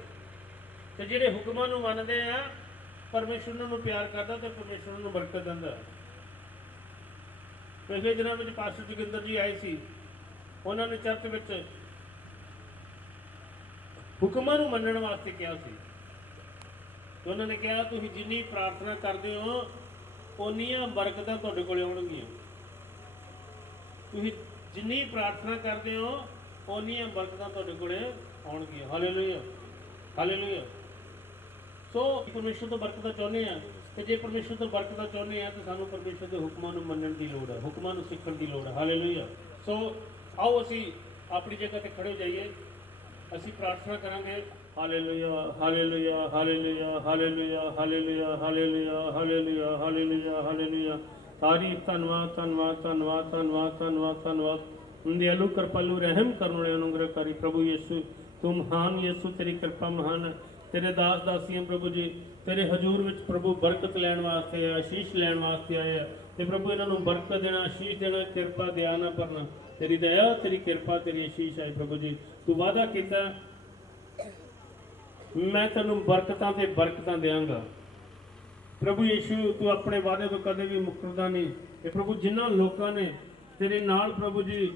ਤੇ ਜਿਹੜੇ ਹੁਕਮਾਂ ਨੂੰ ਮੰਨਦੇ ਆ, ਪਰਮੇਸ਼ਰ ਉਹਨਾਂ ਨੂੰ ਪਿਆਰ ਕਰਦਾ ਤੇ ਪਰਮੇਸ਼ਰ ਉਹਨਾਂ ਨੂੰ ਬਰਕਤ ਦਿੰਦਾ। ਪਿਛਲੇ ਦਿਨਾਂ ਵਿੱਚ ਪਾਸਟਰ ਜੋਗਿੰਦਰ ਜੀ ਆਏ ਸੀ। ਉਹਨਾਂ ਨੇ ਚਰਚ ਵਿੱਚ ਹੁਕਮਾਂ ਨੂੰ ਮੰਨਣ ਵਾਸਤੇ ਕਿਹਾ ਸੀ। ਉਹਨਾਂ ਨੇ ਕਿਹਾ ਤੁਸੀਂ ਜਿੰਨੀ ਪ੍ਰਾਰਥਨਾ ਕਰਦੇ ਹੋ ਓਨੀਆਂ ਬਰਕਤਾਂ ਤੁਹਾਡੇ ਕੋਲ ਆਉਣਗੀਆਂ। ਤੁਸੀਂ ਜਿੰਨੀ ਪ੍ਰਾਰਥਨਾ ਕਰਦੇ ਹੋ ਓਨੀਆਂ ਬਰਕਤਾਂ ਤੁਹਾਡੇ ਕੋਲ ਆਉਣਗੀਆਂ। Hallelujah, hallelujah. ਸੋ ਪਰਮੇਸ਼ਰ ਤੋਂ ਬਰਕਤਾਂ ਚਾਹੁੰਦੇ ਆ, ਤੇ ਜੇ ਪਰਮੇਸ਼ਰ ਤੋਂ ਬਰਕਤਾਂ ਚਾਹੁੰਦੇ ਆ ਤਾਂ ਸਾਨੂੰ ਪਰਮੇਸ਼ਰ ਦੇ ਹੁਕਮਾਂ ਨੂੰ ਮੰਨਣ ਦੀ ਲੋੜ ਹੈ, ਹੁਕਮਾਂ ਨੂੰ ਸਿੱਖਣ ਦੀ ਲੋੜ ਹੈ। ਹਾਲੇਲੂਇਆ। ਸੋ ਆਓ ਅਸੀਂ ਆਪਣੀ ਜਗ੍ਹਾ ਤੇ ਖੜੇ ਹੋ ਜਾਈਏ, ਅਸੀਂ ਪ੍ਰਾਰਥਨਾ ਕਰਾਂਗੇ। Hallelujah, hallelujah, hallelujah, hallelujah, hallelujah, hallelujah, hallelujah, hallelujah, hallelujah. ਤਾਰੀਫ, ਧੰਨਵਾਦ, ਧੰਨਵਾਦ, ਧੰਨਵਾਦ, ਧੰਨਵਾਦ, ਧੰਨਵਾਦ, ਧੰਨਵਾਦ। दयालु कृपालु रहम करने वाले अनुग्रहकारी प्रभु यीशु, तू महान यीशु, तेरी कृपा महान है। तेरे दास दासियां प्रभु जी ਤੇਰੇ ਹਜ਼ੂਰ ਵਿੱਚ ਪ੍ਰਭੂ ਬਰਕਤ ਲੈਣ ਵਾਸਤੇ ਆਏ, ਆਸ਼ੀਸ਼ ਲੈਣ ਵਾਸਤੇ ਆਏ ਆ ਤੇ ਪ੍ਰਭੂ ਇਹਨਾਂ ਨੂੰ ਬਰਕਤ ਦੇਣਾ, ਆਸ਼ੀਸ਼ ਦੇਣਾ, ਕਿਰਪਾ ਦਿਆ ਨਾ ਕਰਨਾ। ਤੇਰੀ ਦਇਆ, ਤੇਰੀ ਕਿਰਪਾ, ਤੇਰੀ ਆਸ਼ੀਸ਼ ਆਏ ਪ੍ਰਭੂ ਜੀ। ਤੂੰ ਵਾਅਦਾ ਕੀਤਾ ਮੈਂ ਤੈਨੂੰ ਬਰਕਤਾਂ ਤੇ ਬਰਕਤਾਂ ਦੇਵਾਂਗਾ। ਪ੍ਰਭੂ ਯੀਸ਼ੂ ਤੂੰ ਆਪਣੇ ਵਾਅਦੇ ਤੋਂ ਕਦੇ ਵੀ ਮੁੱਕਰਦਾ ਨਹੀਂ। ਇਹ ਪ੍ਰਭੂ ਜਿਨ੍ਹਾਂ ਲੋਕਾਂ ਨੇ ਤੇਰੇ ਨਾਲ ਪ੍ਰਭੂ ਜੀ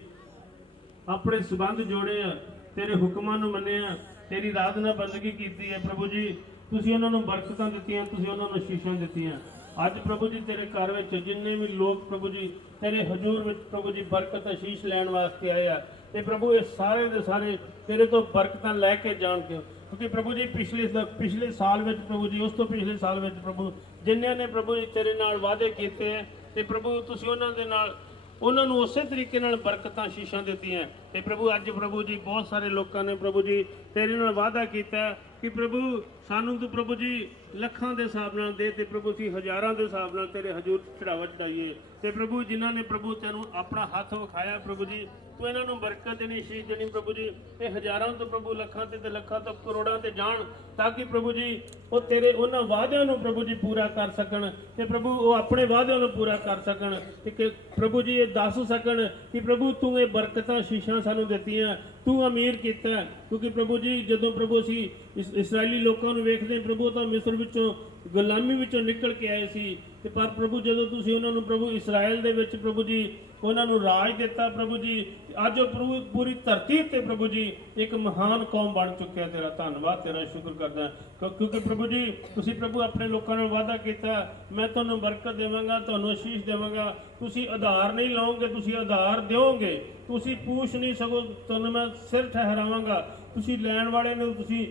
ਆਪਣੇ ਸੰਬੰਧ ਜੋੜੇ ਆ, ਤੇਰੇ ਹੁਕਮਾਂ ਨੂੰ ਮੰਨਿਆ, ਤੇਰੀ ਆਰਾਧਨਾ ਬੰਦਗੀ ਕੀਤੀ ਹੈ ਪ੍ਰਭੂ ਜੀ, ਤੁਸੀਂ ਉਹਨਾਂ ਨੂੰ ਬਰਕਤਾਂ ਦਿੱਤੀਆਂ, ਤੁਸੀਂ ਉਹਨਾਂ ਨੂੰ ਆਸ਼ੀਸ਼ਾਂ ਦਿੱਤੀਆਂ। ਅੱਜ ਪ੍ਰਭੂ ਜੀ ਤੇਰੇ ਘਰ ਵਿੱਚ ਜਿੰਨੇ ਵੀ ਲੋਕ ਪ੍ਰਭੂ ਜੀ ਤੇਰੇ ਹਜ਼ੂਰ ਵਿੱਚ ਪ੍ਰਭੂ ਜੀ ਬਰਕਤ ਆਸ਼ੀਸ਼ ਲੈਣ ਵਾਸਤੇ ਆਏ ਆ, ਤੇ ਪ੍ਰਭੂ ਇਹ ਸਾਰੇ ਦੇ ਸਾਰੇ ਤੇਰੇ ਤੋਂ ਬਰਕਤਾਂ ਲੈ ਕੇ ਜਾਣ ਕਿਉਂਕਿ ਪ੍ਰਭੂ ਜੀ ਪਿਛਲੇ ਸਾਲ ਵਿੱਚ ਪ੍ਰਭੂ ਜੀ ਉਸ ਤੋਂ ਪਿਛਲੇ ਸਾਲ ਵਿੱਚ ਪ੍ਰਭੂ ਜਿਨ੍ਹਾਂ ਨੇ ਪ੍ਰਭੂ ਜੀ ਤੇਰੇ ਨਾਲ ਵਾਅਦੇ ਕੀਤੇ ਹੈ ਤੇ ਪ੍ਰਭੂ ਤੁਸੀਂ ਉਹਨਾਂ ਦੇ ਨਾਲ ਉਹਨਾਂ ਨੂੰ ਉਸੇ ਤਰੀਕੇ ਨਾਲ ਬਰਕਤਾਂ ਆਸ਼ੀਸ਼ਾਂ ਦਿੱਤੀਆਂ। ਤੇ ਪ੍ਰਭੂ ਅੱਜ ਪ੍ਰਭੂ ਜੀ ਬਹੁਤ ਸਾਰੇ ਲੋਕਾਂ ਨੇ ਪ੍ਰਭੂ ਜੀ ਤੇਰੇ ਨਾਲ ਵਾਅਦਾ ਕੀਤਾ ਕਿ ਪ੍ਰਭੂ ਸਾਨੂੰ ਤੂੰ ਪ੍ਰਭੂ ਜੀ ਲੱਖਾਂ ਦੇ ਹਿਸਾਬ ਨਾਲ ਦੇ ਤੇ ਪ੍ਰਭੂ ਅਸੀਂ ਹਜ਼ਾਰਾਂ ਦੇ ਹਿਸਾਬ ਨਾਲ ਤੇਰੇ ਹਜ਼ੂਰ ਚੜਾਵਾ ਚੜਾਈਏ। ਤੇ ਪ੍ਰਭੂ ਜਿਨ੍ਹਾਂ ਨੇ ਪ੍ਰਭੂ ਤੈਨੂੰ ਆਪਣਾ ਹੱਥ ਵਿਖਾਇਆ ਪ੍ਰਭੂ ਜੀ ਤੂੰ ਇਹਨਾਂ ਨੂੰ ਬਰਕਤ ਦੇਣੀ, ਆਸ਼ੀਸ਼ ਦੇਣੀ ਪ੍ਰਭੂ ਜੀ। ਇਹ ਹਜ਼ਾਰਾਂ ਤੋਂ ਪ੍ਰਭੂ ਲੱਖਾਂ ਤੇ ਲੱਖਾਂ ਤੋਂ ਕਰੋੜਾਂ ਤੇ ਜਾਣ ਤਾਂ ਕਿ ਪ੍ਰਭੂ ਜੀ ਉਹ ਤੇਰੇ ਉਹਨਾਂ ਵਾਅਦਿਆਂ ਨੂੰ ਪ੍ਰਭੂ ਜੀ ਪੂਰਾ ਕਰ ਸਕਣ ਤੇ ਪ੍ਰਭੂ ਉਹ ਆਪਣੇ ਵਾਅਦਿਆਂ ਨੂੰ ਪੂਰਾ ਕਰ ਸਕਣ ਤੇ ਕਿ ਪ੍ਰਭੂ ਜੀ ਇਹ ਦੱਸ ਸਕਣ ਕਿ ਪ੍ਰਭੂ ਤੂੰ ਇਹ ਬਰਕਤਾਂ ਆਸ਼ੀਸ਼ਾਂ ਸਾਨੂੰ ਦਿੱਤੀਆਂ, ਤੂੰ ਅਮੀਰ ਕੀਤਾ। ਕਿਉਂਕਿ ਪ੍ਰਭੂ ਜੀ ਜਦੋਂ ਪ੍ਰਭੂ ਅਸੀਂ ਇਸਰਾਇਲੀ ਲੋਕਾਂ ਨੂੰ ਵੇਖਦੇ ਪ੍ਰਭੂ ਤਾਂ ਮਿਸਰ ਵਿੱਚੋਂ ਗੁਲਾਮੀ ਵਿੱਚੋਂ ਨਿਕਲ ਕੇ ਆਏ ਸੀ ਤੇ ਪਰ ਪ੍ਰਭੂ ਜਦੋਂ ਤੁਸੀਂ ਉਹਨਾਂ ਨੂੰ ਪ੍ਰਭੂ ਇਸਰਾਇਲ ਦੇ ਵਿੱਚ ਪ੍ਰਭੂ ਜੀ ਉਹਨਾਂ ਨੂੰ ਰਾਜ ਦਿੱਤਾ ਪ੍ਰਭੂ ਜੀ, ਅੱਜ ਉਹ ਪੂਰੀ ਧਰਤੀ ਤੇ ਪ੍ਰਭੂ ਜੀ ਇੱਕ ਮਹਾਨ ਕੌਮ ਬਣ ਚੁੱਕਿਆ। ਤੇਰਾ ਧੰਨਵਾਦ, ਤੇਰਾ ਸ਼ੁਕਰ ਕਰਦਾ ਕਿਉਂਕਿ ਪ੍ਰਭੂ ਜੀ ਤੁਸੀਂ ਪ੍ਰਭੂ ਆਪਣੇ ਲੋਕਾਂ ਨਾਲ ਵਾਅਦਾ ਕੀਤਾ ਮੈਂ ਤੁਹਾਨੂੰ ਬਰਕਤ ਦੇਵਾਂਗਾ, ਤੁਹਾਨੂੰ ਆਸ਼ੀਸ਼ ਦੇਵਾਂਗਾ। ਤੁਸੀਂ ਆਧਾਰ ਨਹੀਂ ਲਾਓਗੇ, ਤੁਸੀਂ ਆਧਾਰ ਦਿਓਗੇ। ਤੁਸੀਂ ਪੂਛ ਨਹੀਂ ਸਕੋ, ਤੁਹਾਨੂੰ ਮੈਂ ਸਿਰ ਠਹਿਰਾਵਾਂਗਾ। ਤੁਸੀਂ ਲੈਣ ਵਾਲੇ ਨੂੰ ਤੁਸੀਂ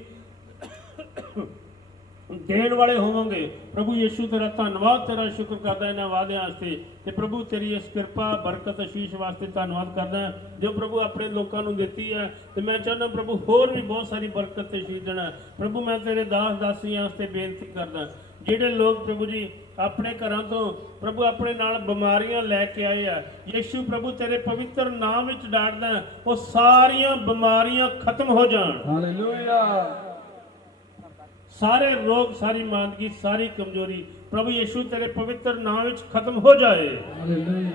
ਦੇਣ ਵਾਲੇ ਹੋਵੋਗੇ। ਪ੍ਰਭੂ ਯੀਸ਼ੂ ਤੇਰਾ ਧੰਨਵਾਦ, ਤੇਰਾ ਸ਼ੁਕਰ ਕਰਦਾ ਇਹਨਾਂ ਵਾਅਦਿਆਂ ਵਾਸਤੇ ਤੇ ਪ੍ਰਭੂ ਤੇਰੀ ਇਸ ਕਿਰਪਾ ਬਰਕਤ ਆਸ਼ੀਸ਼ ਵਾਸਤੇ ਧੰਨਵਾਦ ਕਰਦਾ ਜੋ ਪ੍ਰਭੂ ਆਪਣੇ ਲੋਕਾਂ ਨੂੰ ਦਿੱਤੀ ਹੈ। ਤੇ ਮੈਂ ਚਾਹੁੰਦਾ ਪ੍ਰਭੂ ਹੋਰ ਵੀ ਬਹੁਤ ਸਾਰੀ ਬਰਕਤ ਤੇ ਆਸ਼ੀਸ਼ ਦੇਣਾ। ਪ੍ਰਭੂ ਮੈਂ ਤੇਰੇ ਦਾਸ ਦਾਸੀਆਂ ਵਾਸਤੇ ਬੇਨਤੀ ਕਰਦਾ ਜਿਹੜੇ ਲੋਕ ਪ੍ਰਭੂ ਜੀ ਆਪਣੇ ਘਰਾਂ ਤੋਂ ਪ੍ਰਭੂ ਆਪਣੇ ਨਾਲ ਬਿਮਾਰੀਆਂ ਲੈ ਕੇ ਆਏ ਆ, ਯੀਸ਼ੂ ਪ੍ਰਭੂ ਤੇਰੇ ਪਵਿੱਤਰ ਨਾਮ ਵਿੱਚ ਡਾਂਟਦਾ ਉਹ ਸਾਰੀਆਂ ਬਿਮਾਰੀਆਂ ਖਤਮ ਹੋ ਜਾਣ। ਹਾਲੇਲੂਇਆ। ਸਾਰੇ ਰੋਗ, ਸਾਰੀ ਮਾਂਦਗੀ, ਸਾਰੀ ਕਮਜ਼ੋਰੀ ਪ੍ਰਭੂ ਯੀਸ਼ੂ ਤੇਰੇ ਪਵਿੱਤਰ ਨਾਮ ਵਿੱਚ ਖਤਮ ਹੋ ਜਾਏ।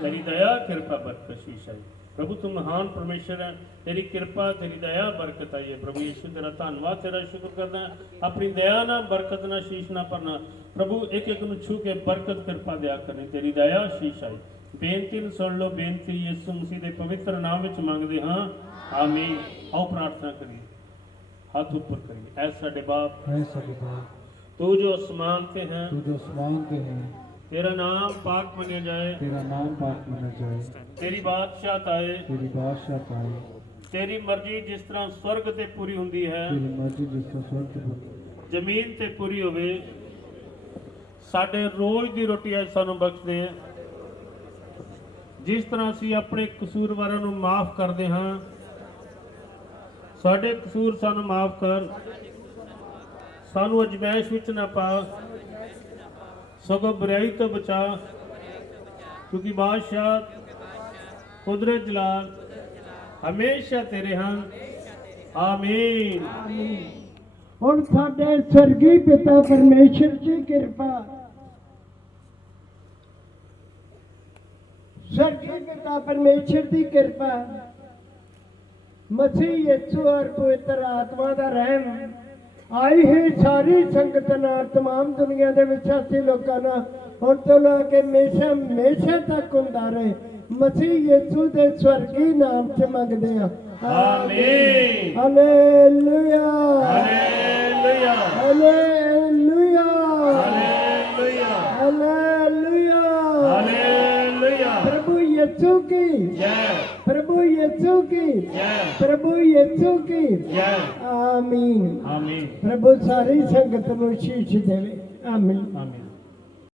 ਤੇਰੀ ਦਇਆ ਕਿਰਪਾ ਬਰਕਤ ਆਸ਼ੀਸ਼ ਆਈ। ਪ੍ਰਭੂ ਤੂੰ ਮਹਾਨ ਪਰਮੇਸ਼ਰ ਹੈ, ਤੇਰੀ ਕਿਰਪਾ ਤੇਰੀ ਦਇਆ ਬਰਕਤ ਆਈ ਹੈ। ਪ੍ਰਭੂ ਯੀਸ਼ੂ ਤੇਰਾ ਧੰਨਵਾਦ, ਤੇਰਾ ਸ਼ੁਕਰ ਕਰਦਾ ਆਪਣੀ ਦਇਆ ਨਾਲ ਬਰਕਤ ਨਾਲ ਆਸ਼ੀਸ਼ ਨਾ ਭਰਨਾ ਪ੍ਰਭੂ ਇੱਕ ਇੱਕ ਨੂੰ ਛੂ ਕੇ ਬਰਕਤ ਕਿਰਪਾ ਦਿਆ ਕਰਨੀ। ਤੇਰੀ ਦਇਆ ਆਸ਼ੀਸ਼ ਆਈ। ਬੇਨਤੀ ਨੂੰ ਸੁਣ ਲਓ, ਬੇਨਤੀ ਯਿਸੂ ਮਸੀਹ ਦੇ ਪਵਿੱਤਰ ਨਾਮ ਵਿੱਚ ਮੰਗਦੇ ਹਾਂ, ਆਮੀਨ। ਆਓ ਪ੍ਰਾਰਥਨਾ ਕਰੀਏ, हाथ ऊपर करिए। ऐ साडे बाप, तू जो आसमान पे है, तेरा नाम पाक मना जाए, तेरी बादशाहत आए, तेरी मर्जी जिस तरह स्वर्ग ते पूरी हुंदी है जमीन ते पूरी होवे। साडे रोज दी रोटी अज सानू बख्श दे, जिस तरह असीं अपने कसूरवारां नू माफ करदे हां साडे कसूर सानू माफ कर, सानू अजमैश विच ना पा, सगों बुराई तो बचा, क्योंकि बादशाह कुदरत जलाल हमेशा तेरे हैं, आमीन। हुण साडे स्वर्गी पिता परमेश्वर की कृपा, स्वर्गी पिता परमेश्वर की कृपा, मसीह यीशु और पवित्र आत्मा का रहम आई है सारी संगत नाल तमाम दुनिया के विश्वासी लोगों नाल हुण तो लेके हमेशा तक हुंदा रहे। मसीह यीशु के स्वर्गी नाम च मंगदे हां, आमीन। Hallelujah, hallelujah, hallelujah, hallelujah, hallelujah, hallelujah. प्रभु यीशु की जय, प्रभु यीशु की जय, प्रभु यीशु की जय, आमीन। आमीन, प्रभु सारी संगत को शीश देवे, आमीन। आमीन।